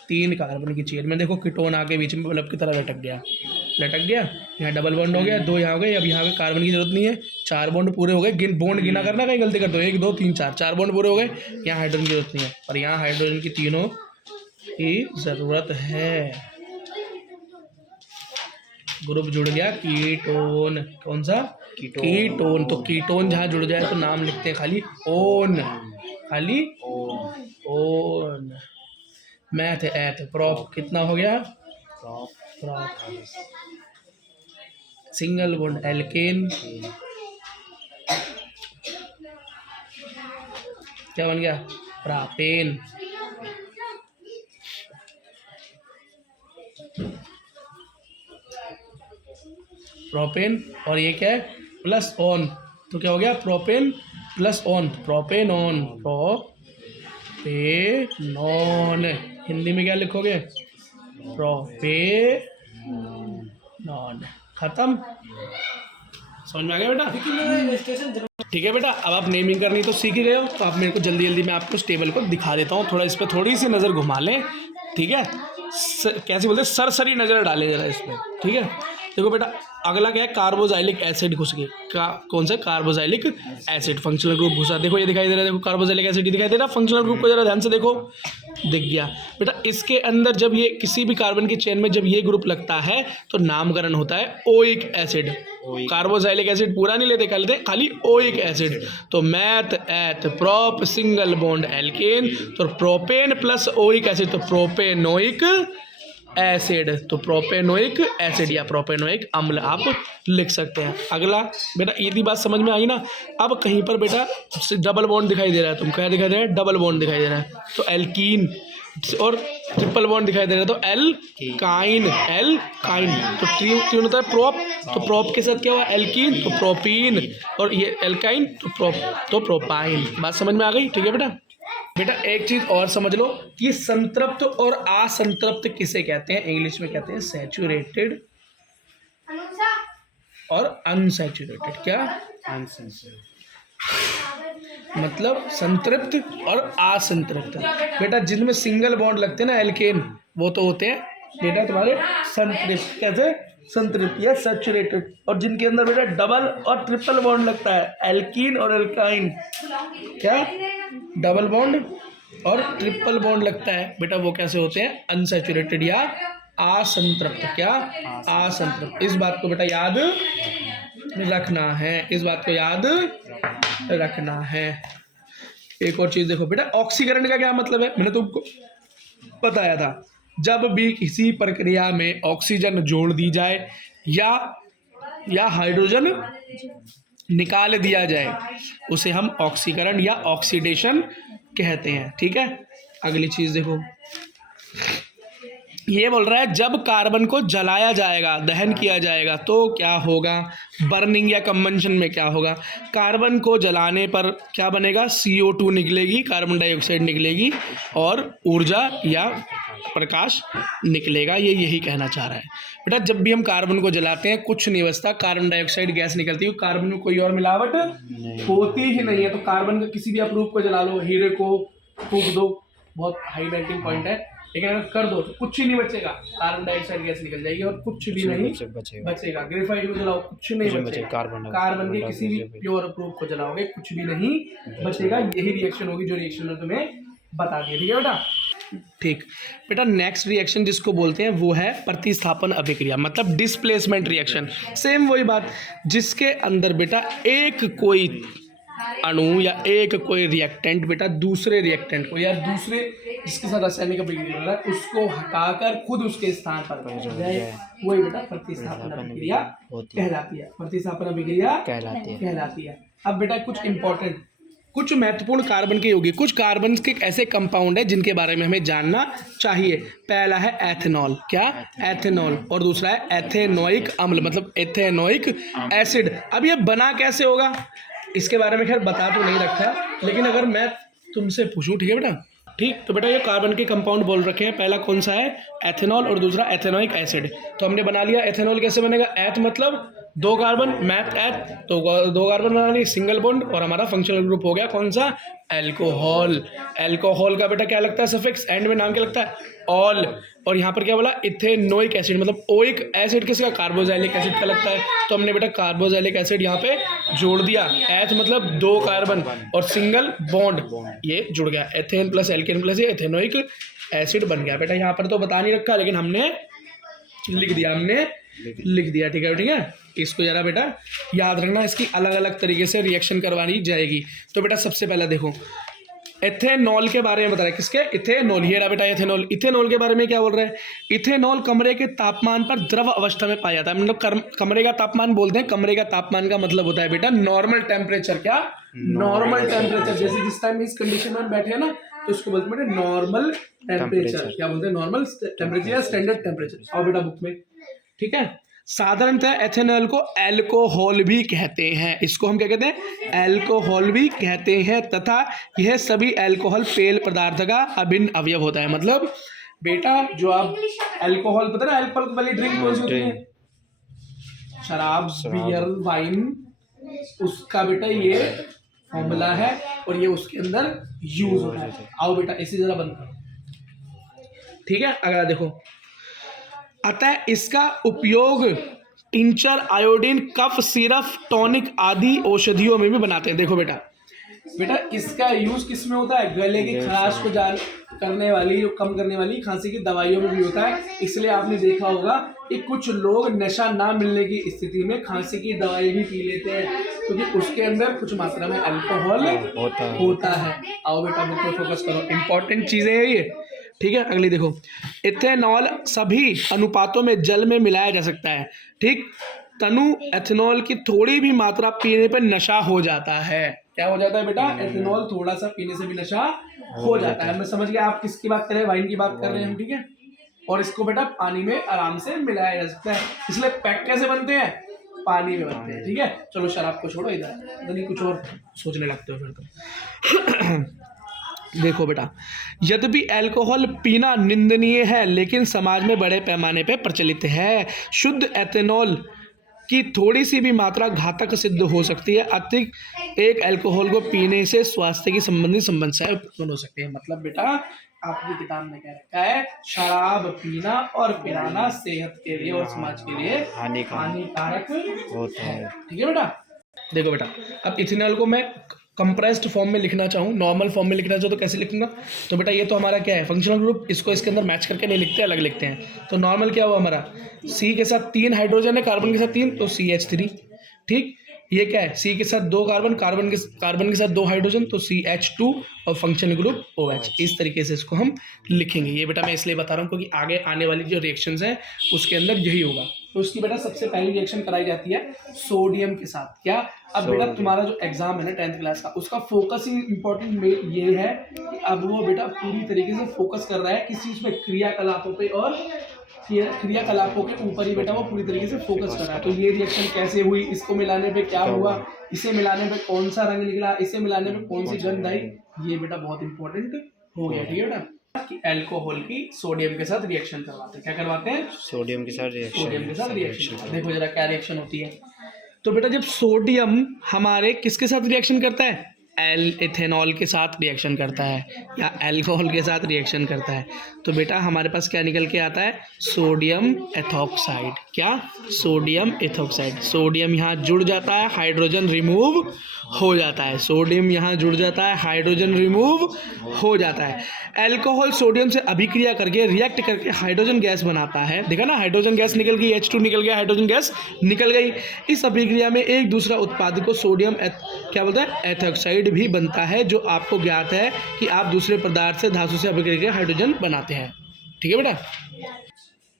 3 कार्बन की चेन में देखो कीटोन आके बीच में बल्ब की तरह लटक गया। यहाँ डबल बॉन्ड हो गया, 2 यहाँ हो गए। अब यहाँ पे कार्बन की जरूरत नहीं है, 4 बॉन्ड पूरे हो गए। बॉन्ड गिना करना, कहीं गलती कर दो। 1 2 3 4 बॉन्ड पूरे हो गए। यहाँ हाइड्रोजन की जरूरत नहीं है, और यहाँ हाइड्रोजन की तीनों की जरूरत है। ग्रुप जुड़ गया कीटोन। कौन सा? कीटोन। तो कीटोन जहाँ जुड़ जाए तो नाम लिखते हैं खाली ओन, खाली ओन। Math eth prop. कितना हो गया? प्रॉप। Single bond alkane. क्या बन गया? प्रोपेन। प्रोपेन। और ये क्या है? Plus one. तो क्या हो गया? Propane plus one, propanone. Propanone. Hindi में क्या लिखोगे? प्रोपेनॉन। खत्म। समझ में आ गया बेटा? ठीक है बेटा, अब आप नेमिंग करनी तो सीख ही गए हो, तो आप मेरे को जल्दी जल्दी मैं आपको इस टेबल को दिखा देता हूँ, थोड़ा इस पर थोड़ी सी नज़र घुमा लें, ठीक है। कैसे बोलते हैं, सरसरी नज़र डालें जरा इस पर, ठीक है। देखो बेटा, अगला क्या है, कार्बोजाइलिक एसिड घुस गए, कौन सा, कार्बोजाइलिक एसिड, फंक्शनल ग्रुप घुसा, देखो ये दिखाई दे रहा है, देखो कार्बोजाइलिक एसिड दिखाई दे रहा है, फंक्शनल ग्रुप को जरा ध्यान से देखो, दिख गया बेटा। इसके अंदर जब ये किसी भी कार्बन की चेन में जब ये ग्रुप लगता है तो नामकरण होता है ओइक एसिड। कार्बोजाइलिक एसिड पूरा नहीं लेते, क्या लेते, खाली ओइक एसिड। तो meth eth prop single bond alkane, तो प्रोपेन प्लस ओइक एसिड, तो प्रोपेनोइक एसिड, तो प्रोपेनोइक एसिड या प्रोपेनोइक अम्ल आप लिख सकते हैं। अगला बेटा, इतनी बात समझ में आई ना। अब कहीं पर बेटा डबल बॉन्ड दिखाई दे रहा है, तुम क्या दिखाई दे रहा है, डबल बॉन्ड दिखाई दे रहा है, तो एल्कीन, और ट्रिपल बॉन्ड दिखाई दे रहा है तो एल्काइन, एल्काइन, तो ट्यून होता है प्रोप, तो प्रोप के साथ क्या हुआ, एल्कीन, तो प्रोपीन, और ये एल्काइन तो प्रोप, तो प्रोपाइन। बात समझ में आ गई, ठीक है बेटा। बेटा एक चीज और समझ लो कि संतृप्त और असंतृप्त किसे कहते हैं, इंग्लिश में कहते हैं सैचुरेटेड और अनसैचुरेटेड। क्या मतलब, संतृप्त और असंतृप्त। बेटा जिनमें सिंगल बॉन्ड लगते हैं ना एल्केन, वो तो होते हैं बेटा तुम्हारे संतृप्त, कैसे, संतृप्त या सैचुरेटेड। और जिनके अंदर बेटा डबल और ट्रिपल बॉन्ड लगता है, एल्कीन और एल्काइन, क्या डबल बॉन्ड और ट्रिपल बॉन्ड लगता है बेटा, वो कैसे होते हैं, अनसैचुरेटेड या असंतृप्त। क्या, असंतृप्त। इस बात को बेटा याद रखना है, इस बात को याद रखना है। एक और चीज देखो बेटा, ऑक्सीकरण का क्या मतलब है, मैंने तुमको बताया था, जब भी किसी प्रक्रिया में ऑक्सीजन जोड़ दी जाए या हाइड्रोजन निकाल दिया जाए, उसे हम ऑक्सीकरण या ऑक्सीडेशन कहते हैं, ठीक है। अगली चीज देखो, ये बोल रहा है जब कार्बन को जलाया जाएगा, दहन किया जाएगा तो क्या होगा, बर्निंग या कंबंशन में क्या होगा, कार्बन को जलाने पर क्या बनेगा, CO2 निकलेगी, कार्बन डाइऑक्साइड निकलेगी और ऊर्जा या प्रकाश निकलेगा। ये यही कहना चाह रहा है बेटा। जब भी हम कार्बन को जलाते हैं कुछ नहीं बचता, कार्बन डाइऑक्साइड गैस निकलती है, कार्बन में कोई और मिलावट होती ही नहीं है। तो कार्बन का किसी भी अप्रूव को जला लो, हीरे को फूंक दो, बहुत हाई मेल्टिंग पॉइंट है, लेकिन अगर कर दो तो कुछ ही नहीं बचेगा, कार्बन डाइऑक्साइड गैस निकल जाएगी और कुछ भी नहीं बचेगा। ग्रेफाइट को जलाओ कुछ नहीं बचेगा, कार्बन के किसी भी प्योर अप्रूव को जलाओगे कुछ भी नहीं बचेगा। यही रिएक्शन होगी जो रिएक्शन में तुम्हें बता दिया, ठीक है बेटा। ठीक बेटा, नेक्स्ट रिएक्शन जिसको बोलते हैं वो है प्रतिस्थापन अभिक्रिया, मतलब डिस्प्लेसमेंट रिएक्शन। सेम वही बात, जिसके अंदर बेटा एक कोई अणु या एक कोई रिएक्टेंट बेटा दूसरे रिएक्टेंट को या दूसरे जिसके साथ रासायनिक अभिक्रिया हो रहा है उसको हटाकर खुद उसके स्थान पर पहुंच जाए, वही बेटा प्रतिस्थापन अभिक्रिया कहलाती है, प्रतिस्थापन अभिक्रिया कहलाती है। अब बेटा कुछ इंपॉर्टेंट, कुछ महत्वपूर्ण कार्बन के यौगिक, कुछ कार्बन के ऐसे कंपाउंड है जिनके बारे में हमें जानना चाहिए। पहला है एथेनॉल, क्या, एथेनॉल, और दूसरा है एथेनोइक अम्ल, मतलब एथेनोइक एसिड। अब ये बना कैसे होगा इसके बारे में खैर बता तो नहीं रखा, लेकिन अगर मैं तुमसे पूछूं, ठीक है बेटा, ठीक, तो बेटा ये कार्बन के कंपाउंड बोल रखे हैं, पहला कौन सा है, एथेनॉल, और दूसरा एथेनोइक एसिड। तो हमने बना लिया एथेनॉल कैसे बनेगा, एथ मतलब दो कार्बन, मैथ एथ, तो दो कार्बन बना लिए, सिंगल बॉन्ड, और हमारा फंक्शनल ग्रुप हो गया कौन सा, एल्कोहल। एल्कोहल का बेटा क्या लगता है सफिक्स, एंड में नाम क्या लगता है, ऑल। और यहाँ पर क्या बोला, इथेनोइक एसिड, मतलब ओइक एसिड किसका, कार्बोजाइलिक एसिड का लगता है। तो हमने बेटा कार्बोजाइलिक एसिड यहाँ पे जोड़ दिया, एथ मतलब दो कार्बन और सिंगल बॉन्ड, ये जुड़ गया, एथेन प्लस एल्केन प्लस ये एथेनोइक एसिड बन गया। बेटा यहाँ पर तो बता नहीं रखा लेकिन हमने लिख दिया, ठीक है, ठीक है। इसको जरा बेटा याद रखना, इसकी अलग अलग तरीके से रिएक्शन करवानी जाएगी। तो बेटा सबसे पहला देखो इथेनॉल के बारे में बता रहा है, किसके, इथेनॉल, ये रहा बेटा इथेनॉल। इथेनॉल के बारे में क्या बोल रहे हैं, इथेनॉल कमरे के तापमान पर द्रव अवस्था में पाया जाता है, मतलब कमरे का तापमान बोलते हैं। कमरे का तापमान का मतलब होता है बेटा नॉर्मल टेम्परेचर, क्या, नॉर्मल टेम्परेचर। जैसे जिस टाइम इस कंडीशन में बैठे हैं ना तो इसको बोलते हैं बेटा नॉर्मल टेम्परेचर, क्या बोलते हैं, नॉर्मल टेम्परेचर या स्टैंडर्ड टेम्परेचर। और बेटा बुक में, ठीक है। साधारणतः एथेनॉल को अल्कोहल भी कहते हैं, इसको हम क्या कहते हैं, अल्कोहल भी कहते हैं, तथा यह सभी अल्कोहल पेय पदार्थ का अभिन्न अवयव होता है। मतलब बेटा जो आप अल्कोहल, पता है ना अल्कोहल वाली ड्रिंक कौन सी होती है, शराब, बियर, वाइन, उसका बेटा ये फॉर्मूला है और ये उसके अंदर यूज होता है। आओ बेटा इसी जरा बंद करो, ठीक है। अगला देखो, अतः इसका उपयोग tincture, iodine, cough syrup, tonic आदि औषधियों में भी बनाते हैं। देखो बेटा इसका यूज किस में होता है? गले की खराश को करने वाली, कम करने वाली खांसी की दवाइयों में भी होता है। इसलिए आपने देखा होगा कि कुछ लोग नशा ना मिलने की स्थिति में खांसी की दवाई भी पी लेते हैं, क्योंकि उसके अंदर कुछ मात्रा में अल्कोहल होता है। आओ बेटा बुक पे फोकस करो, इंपॉर्टेंट चीजें हैं ये, ठीक है। अगली देखो, इथेनॉल सभी अनुपातों में जल में मिलाया जा सकता है, ठीक। तनु एथेनॉल की थोड़ी भी मात्रा पीने पर नशा हो जाता है। क्या हो जाता है बेटा? एथेनॉल थोड़ा सा पीने से भी नशा हो जाता है। मैं समझ गया आप किसकी बात कर रहे हैं, वाइन की बात कर रहे हैं हम, ठीक है। और इसको बेटा पानी में आराम से मिलाया जा सकता है। इसलिए पैक कैसे बनते हैं? पानी में बनते हैं, ठीक है। चलो शराब को छोड़ो, इधर नहीं कुछ और सोचने लगते हो फिर तो। देखो बेटा, यद्यपि अल्कोहल पीना निंदनीय है लेकिन समाज में बड़े पैमाने पर प्रचलित है। शुद्ध एथेनॉल की थोड़ी सी भी मात्रा घातक सिद्ध हो सकती है। अत्यधिक एक अल्कोहल को पीने से स्वास्थ्य की संबंधित समस्याएं उत्पन्न हो सकती है। मतलब बेटा आपकी किताब में क्या रखा है? शराब पीना और पिलाना सेहत के लिए और समाज के लिए हानिकारक होता है, ठीक है बेटा। देखो बेटा, अब इथेनॉल को मैं कंप्रेस्ड फॉर्म में लिखना चाहूँ, नॉर्मल फॉर्म में लिखना चाहूँ तो कैसे लिखूंगा? तो बेटा ये तो हमारा क्या है? Functional group. इसको इसके अंदर मैच करके नहीं लिखते, अलग लिखते हैं। तो नॉर्मल क्या हुआ हमारा? सी के साथ 3 हाइड्रोजन है, कार्बन के साथ 3, तो CH3, ठीक। ये क्या है? सी के साथ 2 कार्बन, कार्बन के साथ 2 हाइड्रोजन, तो CH2 और फंक्शनल ग्रुप OH। इस तरीके से इसको हम लिखेंगे। ये बेटा मैं इसलिए बता रहा हूँ क्योंकि आगे आने वाली जो रिएक्शंस हैं उसके अंदर यही होगा। तो उसकी बेटा सबसे पहली रिएक्शन कराई जाती है सोडियम के साथ। क्या? अब बेटा तुम्हारा जो एग्जाम है ना 10th क्लास का, उसका फोकस ही इंपॉर्टेंट ये है कि अब वो बेटा पूरी तरीके से फोकस कर रहा है किस चीज पे? क्रियाकलापों पे, और क्रियाकलापों के ऊपर ही बेटा वो पूरी तरीके से फोकस कर रहा है। तो ये रिएक्शन कैसे हुई, इसको मिलाने पे क्या हुआ, इसे मिलाने पे कौन सा रंग निकला, इसे मिलाने पे कौन सी गंध आई, ये बेटा बहुत इंपॉर्टेंट हो गया, ठीक है बेटा। कि अल्कोहल की सोडियम के साथ रिएक्शन करवाते हैं। क्या करवाते हैं? सोडियम के साथ रिएक्शन। देखो जरा क्या रिएक्शन होती है। तो बेटा जब सोडियम हमारे किसके साथ रिएक्शन करता है? इथेनॉल के साथ रिएक्शन करता है या अल्कोहल के साथ रिएक्शन करता है, तो बेटा हमारे पास क्या निकल के आता है? Sodium ethoxide. क्या? Sodium ethoxide. सोडियम यहाँ जुड़ जाता है, हाइड्रोजन रिमूव हो जाता है। सोडियम यहाँ जुड़ जाता है, हाइड्रोजन रिमूव हो जाता है। अल्कोहल सोडियम से अभिक्रिया करके रिएक्ट करके हाइड्रोजन गैस बनाता है। देखा ना, हाइड्रोजन गैस निकल गई, H2 निकल गया, हाइड्रोजन गैस निकल गई। इस अभिक्रिया में एक दूसरा उत्पाद को सोडियम क्या बोलता है? एथॉक्साइड भी बनता है, जो आपको ज्ञात है कि आप दूसरे पदार्थ से, धातु से अभिक्रिया करके हाइड्रोजन बनाते हैं, ठीक है बेटा।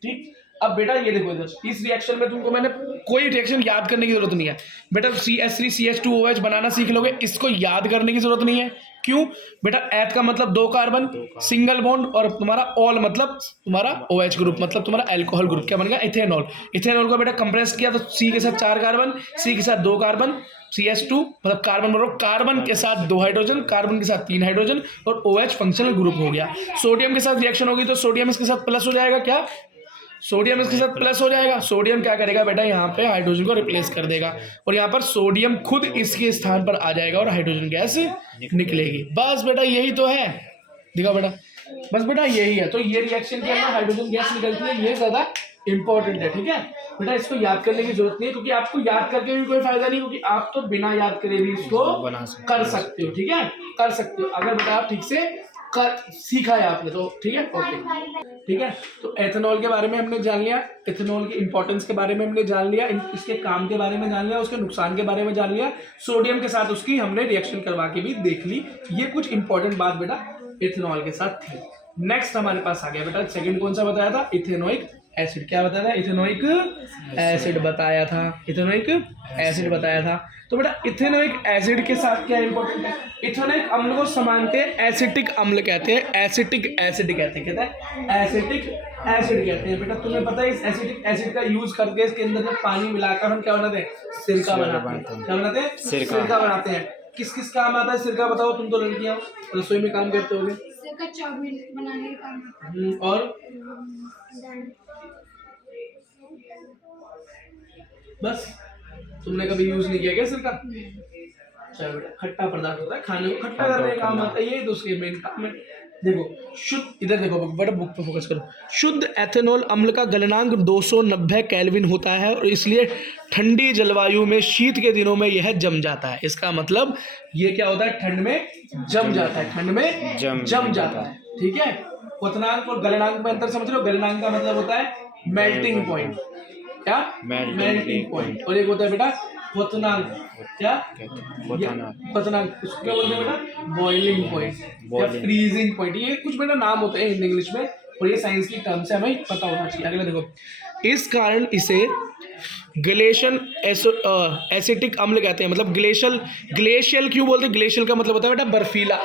ठीक। अब बेटा ये देखो इधर, इस रिएक्शन में तुमको मैंने कोई रिएक्शन याद करने की जरूरत नहीं है बेटा। CH3 CH2OH बनाना सीख लोगे, इसको याद करने की जरूरत नहीं है। क्यों बेटा? एथ का मतलब 2 कार्बन, सिंगल बॉन्ड, और तुम्हारा ऑल मतलब तुम्हारा OH ग्रुप, मतलब तुम्हारा अल्कोहल ग्रुप। क्या बन गया? इथेनॉल। इथेनॉल को बेटा कंप्रेस किया तो C के साथ 4 कार्बन, C के साथ 2 कार्बन, CH2 मतलब कार्बन बनो, कार्बन के साथ 2 हाइड्रोजन, कार्बन के साथ 3 हाइड्रोजन, और OH फंक्शनल ग्रुप हो गया। सोडियम के साथ रिएक्शन होगी तो सोडियम इसके साथ प्लस हो जाएगा। क्या? सोडियम इसके साथ प्लस हो जाएगा। सोडियम क्या करेगा बेटा? यहाँ पे हाइड्रोजन को रिप्लेस कर देगा, और यहाँ पर सोडियम खुद इसके स्थान पर आ जाएगा और हाइड्रोजन गैस निकलेगी। बस बेटा यही तो है, दिखाओ बेटा, बस बेटा यही है। तो ये रिएक्शन के अंदर हाइड्रोजन गैस निकलती है, ये ज्यादा इंपॉर्टेंट है, ठीक है बेटा। इसको याद करने की जरूरत नहीं है, क्योंकि आपको याद करके भी कोई फायदा नहीं, क्योंकि आप तो बिना याद करे भी इसको कर सकते हो, ठीक है, कर सकते हो अगर बेटा आप ठीक से सीखा है आपने तो, ठीक है, ओके, ठीक है। तो एथेनॉल के बारे में हमने जान लिया, एथेनॉल की इंपॉर्टेंस के बारे में हमने जान लिया, इसके काम के बारे में जान लिया, उसके नुकसान के बारे में जान लिया, सोडियम के साथ उसकी हमने रिएक्शन करवा के भी देख ली। ये कुछ इंपॉर्टेंट बात बेटा एथेनॉल के साथ थी। नेक्स्ट हमारे पास आ गया बेटा सेकंड, कौन सा बताया था? Ethanoic acid. क्या बताया था? इथेनोइक एसिड बताया था, इथेनोइक एसिड बताया था। तो बेटा इथेनोइक एसिड के साथ क्या इंपॉर्टेंट है? इथेनोइक अम्ल को समानते एसिटिक अम्ल कहते हैं, एसिटिक एसिड कहते हैं, एसिटिक एसिड कहते हैं। बेटा तुम्हें पता है इस एसिटिक एसिड का यूज करके इसके अंदर में पानी मिलाकर हम क्या बनाते हैं? सिरका बनाते हैं। क्या बनाते हैं? सिरका बनाते हैं। किस किस काम आता है सिरका? बताओ, तुम तो लड़कियां हो, रसोई में काम करते होगे। सिरका चाउमीन बनाने का काम। और बस, तुमने कभी यूज नहीं किया क्या सिरका? चलो बेटा, खट्टा पदार्थ होता है, खाने को खट्टा करने का काम आता है, ये तो उसके मेन काम है। देखो शुद्ध, इधर देखो बेटा, बुक पे फोकस करो। शुद्ध एथेनॉल अम्ल का गलनांक 290 केल्विन होता है और इसलिए ठंडी जलवायु में, शीत के दिनों में यह जम जाता है। इसका मतलब ये क्या होता है, ठंड में जम जाता है, ठंड में जम जाता है। ठीक है, क्वथनांक और गलनांक में अंतर समझ लो। गलनांक का मतलब होता है मेल्टिंग पॉइंट, क्या मेल्टिंग पॉइंट, और एक होता है बेटा क्वथनांक, क्या क्वथनांक, उसको क्या बोलते हैं बेटा, बॉइलिंग पॉइंट या फ्रीजिंग पॉइंट। ये कुछ बेटा नाम होते हैं हिंदी इंग्लिश में, और ये साइंस की टर्म से हमें पता होना चाहिए। अगला देखो, इस कारण इसे ग्लेशियल एसिटिक अम्ल कहते हैं। मतलब ग्लेशियल क्यों बोलते हैं? ग्लेशियल का मतलब होता है बेटा बर्फीला,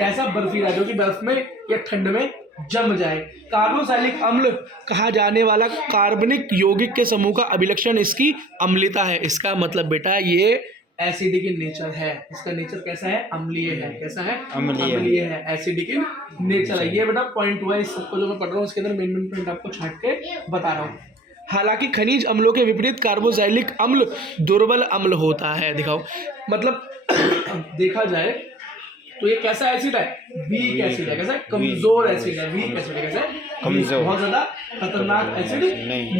ऐसा बर्फीला जो कि बर्फ में या ठंड में जम जाए। कार्बोक्सिलिक अम्ल कहा जाने वाला कार्बनिक यौगिक के समूह का अभिलक्षण इसकी अम्लता है। इसका मतलब बेटा ये एसिडिक इन नेचर है, इसका नेचर कैसा है, अम्लीय है। कैसा है, अम्लीय है, एसिडिक इन नेचर है। ये बेटा पॉइंट हुआ, इस सबको जो मैं पढ़ रहा हूँ इसके अंदर मेन पॉइंट आपको छांट के बता रहा हूँ। हालांकि खनिज अम्लों के विपरीत कार्बोक्सिलिक अम्ल दुर्बल अम्ल होता है। दिखाओ, मतलब देखा जाए तो ये कैसा एसिड है, वीक एसिड है। कैसा है, कमजोर एसिड है, वीक एसिड है। कैसा है, कमजोर, बहुत ज्यादा खतरनाक एसिड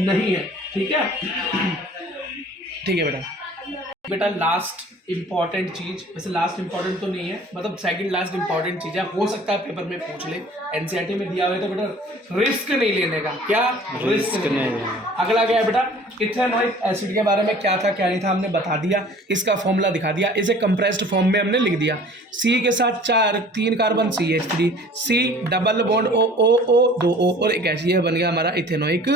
नहीं है। ठीक है, ठीक है बेटा लास्ट इंपॉर्टेंट चीज, वैसे लास्ट इंपॉर्टेंट तो नहीं है, मतलब सेकंड लास्ट इंपॉर्टेंट चीज है, हो सकता है पेपर में पूछ ले, एनसीईआरटी में दिया हुआ है, तो बेटा रिस्क नहीं लेने का। क्या रिस्क नहीं। अगला क्या है बेटा, इथेनोइक एसिड के बारे में क्या था क्या नहीं था हमने बता दिया, इसका फॉर्मूला दिखा दिया, इसे कंप्रेस्ड फॉर्म में हमने लिख दिया। सी के साथ 3 carbon CH3, C double bond O 2 O और एक ऐसी है, बन गया हमारा इथेनोइक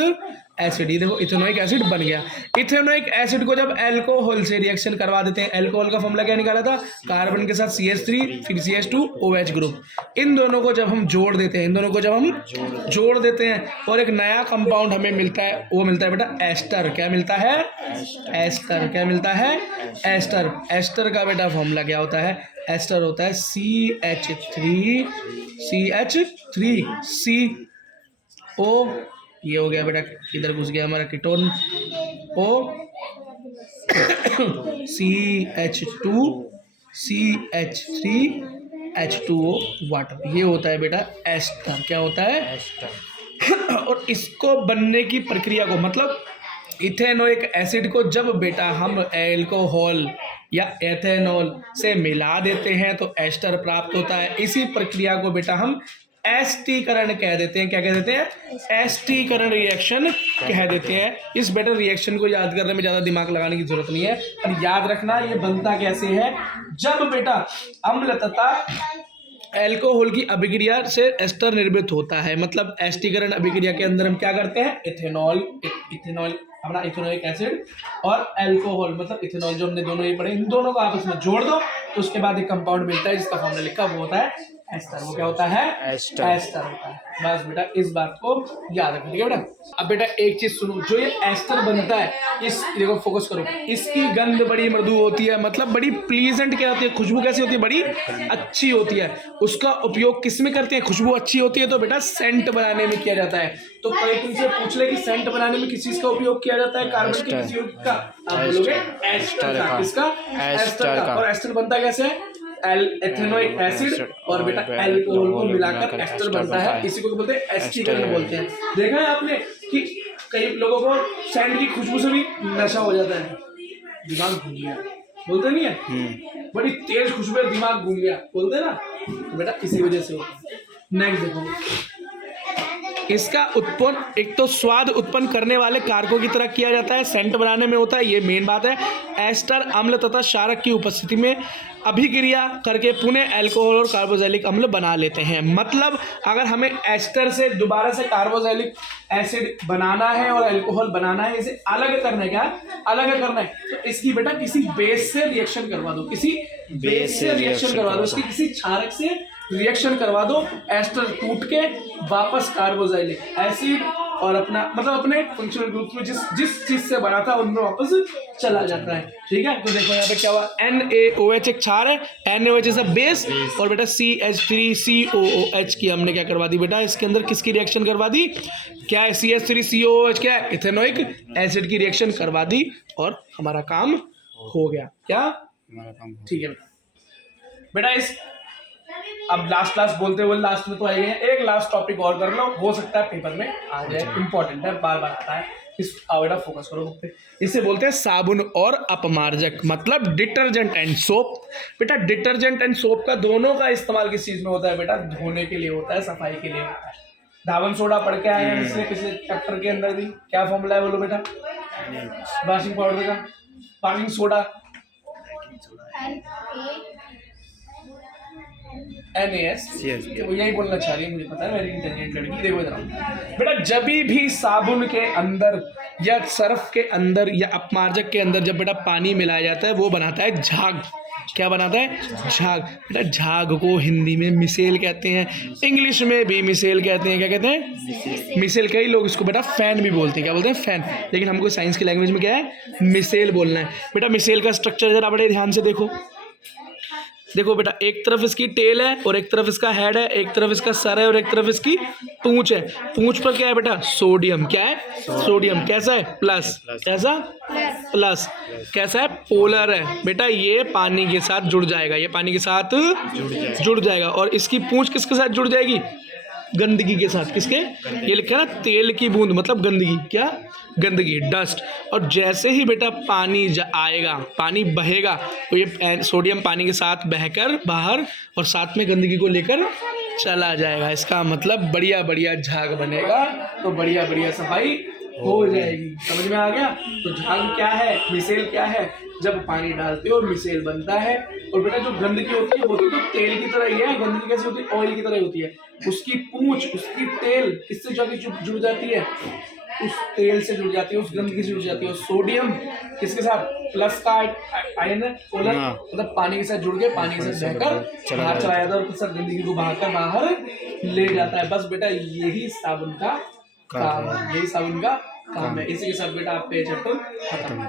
एसिड। ये देखो इथेनोइक एसिड बन गया। इथेनोइक एसिड को जब अल्कोहल से रिएक्शन करवा देते हैं, अल्कोहल का फॉर्मूला क्या निकाला था, कार्बन के साथ CH3 फिर CH2 OH ग्रुप, इन दोनों को जब हम जोड़ देते हैं, इन दोनों को जब हम जोड़ देते हैं और एक नया कंपाउंड हमें मिलता है, वो मिलता है बेटा एस्टर। क्या मिलता है, एस्टर। क्या मिलता है, एस्टर। एस्टर का बेटा फॉर्मूला क्या होता है, एस्टर होता है CH3CO, ये हो गया बेटा, इधर घुस गया हमारा कीटोन O, CH2CH3H2O वाटर, ये होता है बेटा एस्टर। क्या होता है, एस्टर। और इसको बनने की प्रक्रिया को, मतलब इथेनोइक एसिड को जब बेटा हम अल्कोहल या एथेनॉल से मिला देते हैं तो एस्टर प्राप्त होता है। इसी प्रक्रिया को बेटा हम एस्टीकरण कह देते हैं। क्या कह देते हैं, एस्टीकरण रिएक्शन कह देते हैं। इस बेटा रिएक्शन को याद करने में ज़्यादा दिमाग लगाने की जरूरत नहीं है, और याद रखना ये बनता कैसे है, जब बेटा अम्ल तथा अल्कोहल की अभिक्रिया से एस्टर निर्मित होता है। मतलब एस्टीकरण अभिक्रिया के अंदर हम क्या करते हैं, इथेनॉल अपना इथेनोइक एसिड और अल्कोहल, मतलब इथेनॉल जो हमने दोनों ये पढ़े, इन दोनों को आपस में जोड़ दो तो उसके बाद एक कंपाउंड मिलता है जिसका फॉर्मूला लिखा वो होता है एस्टर। वो क्या होता है, एस्टर होता है। बस बेटा इस बात को याद रखना, ठीक है बेटा। अब बेटा एक चीज सुनो, जो ये एस्टर बनता है, इस देखो फोकस करो, इसकी गंध बड़ी मृदु होती है, मतलब बड़ी प्लीजेंट क्या होती है, खुशबू कैसी होती है, बड़ी अच्छी होती है। उसका उपयोग किस में करते हैं, खुशबू अच्छी होती है तो बेटा सेंट बनाने में किया जाता है। तो कोई तुमसे पूछ ले कि सेंट बनाने में किस चीज का उपयोग किया जाता है, कार्बन के किस यौगिक का, आप बोलोगे एस्टर का। किसका, एस्टर का। और एस्टर बनता कैसे है, एथेनोइक एसिड और बेटा अल्कोहल को मिलाकर एस्टर बनता है। इसी को बोलते हैं एस्टीकरण बोलते हैं। देखा है आपने कि कई लोगों को सेंट की खुशबू से भी नशा हो जाता है, दिमाग घूम गया, बोलते नहीं है, बड़ी तेज खुशबू है, दिमाग घूम गया, बोलते ना, तो बेटा इसी वजह से होता है। नेक्स्ट देखो, इसका उत्पन्न एक तो स्वाद उत्पन्न करने वाले कारकों की तरह किया जाता है, सेंट बनाने में होता है, ये मेन बात है। एस्टर अम्ल तथा क्षारक की उपस्थिति में अभिक्रिया करके पुनः अल्कोहल और कार्बोक्सिलिक अम्ल बना लेते हैं। मतलब अगर हमें एस्टर से दोबारा से कार्बोक्सिलिक एसिड बनाना है और अल्कोहल बनाना है, इसे अलग करना है, क्या अलग करना है, तो इसकी बेटा किसी बेस से रिएक्शन करवा दो, किसी बेस से रिएक्शन करवा दो, इसकी किसी क्षारक से रिएक्शन करवा दो, एस्टर टूट के वापस कार्बोक्सिलिक एसिड और अपना मतलब अपने फंक्शनल ग्रुप में जिस चीज से बना था उनमें वापस चला जाता है। ठीक है, तो देखो यहाँ पे क्या हुआ, NaOH एक क्षार है, NaOH इज अ बेस, और बेटा CH3COOH की हमने क्या करवा दी बेटा, इसके अंदर किसकी रिएक्शन करवा दी, क्या है, CH3COOH क्या है, इथेनोइक एसिड की रिएक्शन करवा दी और हमारा काम हो गया। क्या? हमारा काम हो ठीक है बेटा इस अब लास्ट बोलते हुए लास्ट में तो आए गए, एक लास्ट टॉपिक और कर लो, हो सकता है पेपर में आ जाए, इंपॉर्टेंट है, बार बार आता है। इस बेटा फोकस करो बुक पे। इसे बोलते हैं साबुन और अपमार्जक, मतलब डिटर्जेंट एंड सोप। बेटा डिटर्जेंट एंड सोप का दोनों का इस्तेमाल किस चीज में होता है बेटा? धोने के लिए होता है, सफाई के लिए होता है। धावन सोडा पढ़ के आए हैं इसलिए पिछले चैप्टर के अंदर भी। क्या फॉर्मूला है बोलो बेटा वॉशिंग पाउडर का? वॉशिंग सोडा NaS, वो यही बोलना चाह रही है, मुझे पता है, वेरी इंटेलिजेंट लड़की। देखो इधर बेटा, जब भी साबुन के अंदर या सर्फ के अंदर या अपमार्जक के अंदर जब बेटा पानी मिलाया जाता है वो बनाता है झाग। क्या बनाता है? झाग। बेटा झाग को हिंदी में मिसेल कहते हैं, इंग्लिश में भी मिसेल कहते हैं। क्या कहते हैं? मिसेल। कई लोग इसको बेटा फैन भी बोलते हैं। क्या बोलते हैं? फैन। लेकिन हमको साइंस की लैंग्वेज में क्या है? मिसेल बोलना है। बेटा मिसेल का स्ट्रक्चर जरा बड़े ध्यान से देखो। देखो बेटा, एक तरफ इसकी टेल है और एक तरफ इसका हेड है, एक तरफ इसका सर है और एक तरफ इसकी पूंछ है। पूंछ पर क्या है बेटा? सोडियम। क्या है? सोडियम। कैसा है? प्लस। कैसा? प्लस। कैसा है? पोलर है। बेटा ये पानी के साथ जुड़ जाएगा, ये पानी के साथ जुड़ जाएगा। और इसकी पूंछ किसके साथ जुड़ जाएगी? गंदगी के साथ। किसके? ये लिखा है ना, तेल की बूंद, मतलब गंदगी। क्या? गंदगी, डस्ट। और जैसे ही बेटा पानी आएगा, पानी बहेगा, तो ये सोडियम पानी के साथ बहकर बाहर और साथ में गंदगी को लेकर चला जाएगा। इसका मतलब बढ़िया बढ़िया झाग बनेगा, तो बढ़िया बढ़िया सफाई हो जाएगी। समझ में आ गया? तो झाग क्या है, मिसेल क्या है? जब पानी डालते हो मिसेल बनता है। और बेटा जो गंदगी होती है वो तो तेल की तरह ही है। गंदगी कैसी होती है? ऑयल की तरह होती है। उसकी पूंछ, उसकी तेल किससे जाके जुड़ जाती है? उस तेल से जुड़ जाती है, उस गंदगी से जुड़ जाती है। सोडियम किसके साथ? प्लस का आयन है, पोलर, मतलब पानी के साथ जुड़ के पानी के साथ बहकर बाहर चला जाता है और सब गंदगी को बहाकर बाहर ले जाता है। बस बेटा यही साबुन का काम है, यही साबुन का काम है। इसी के साथ बेटा आप पे चैप्टर खत्म।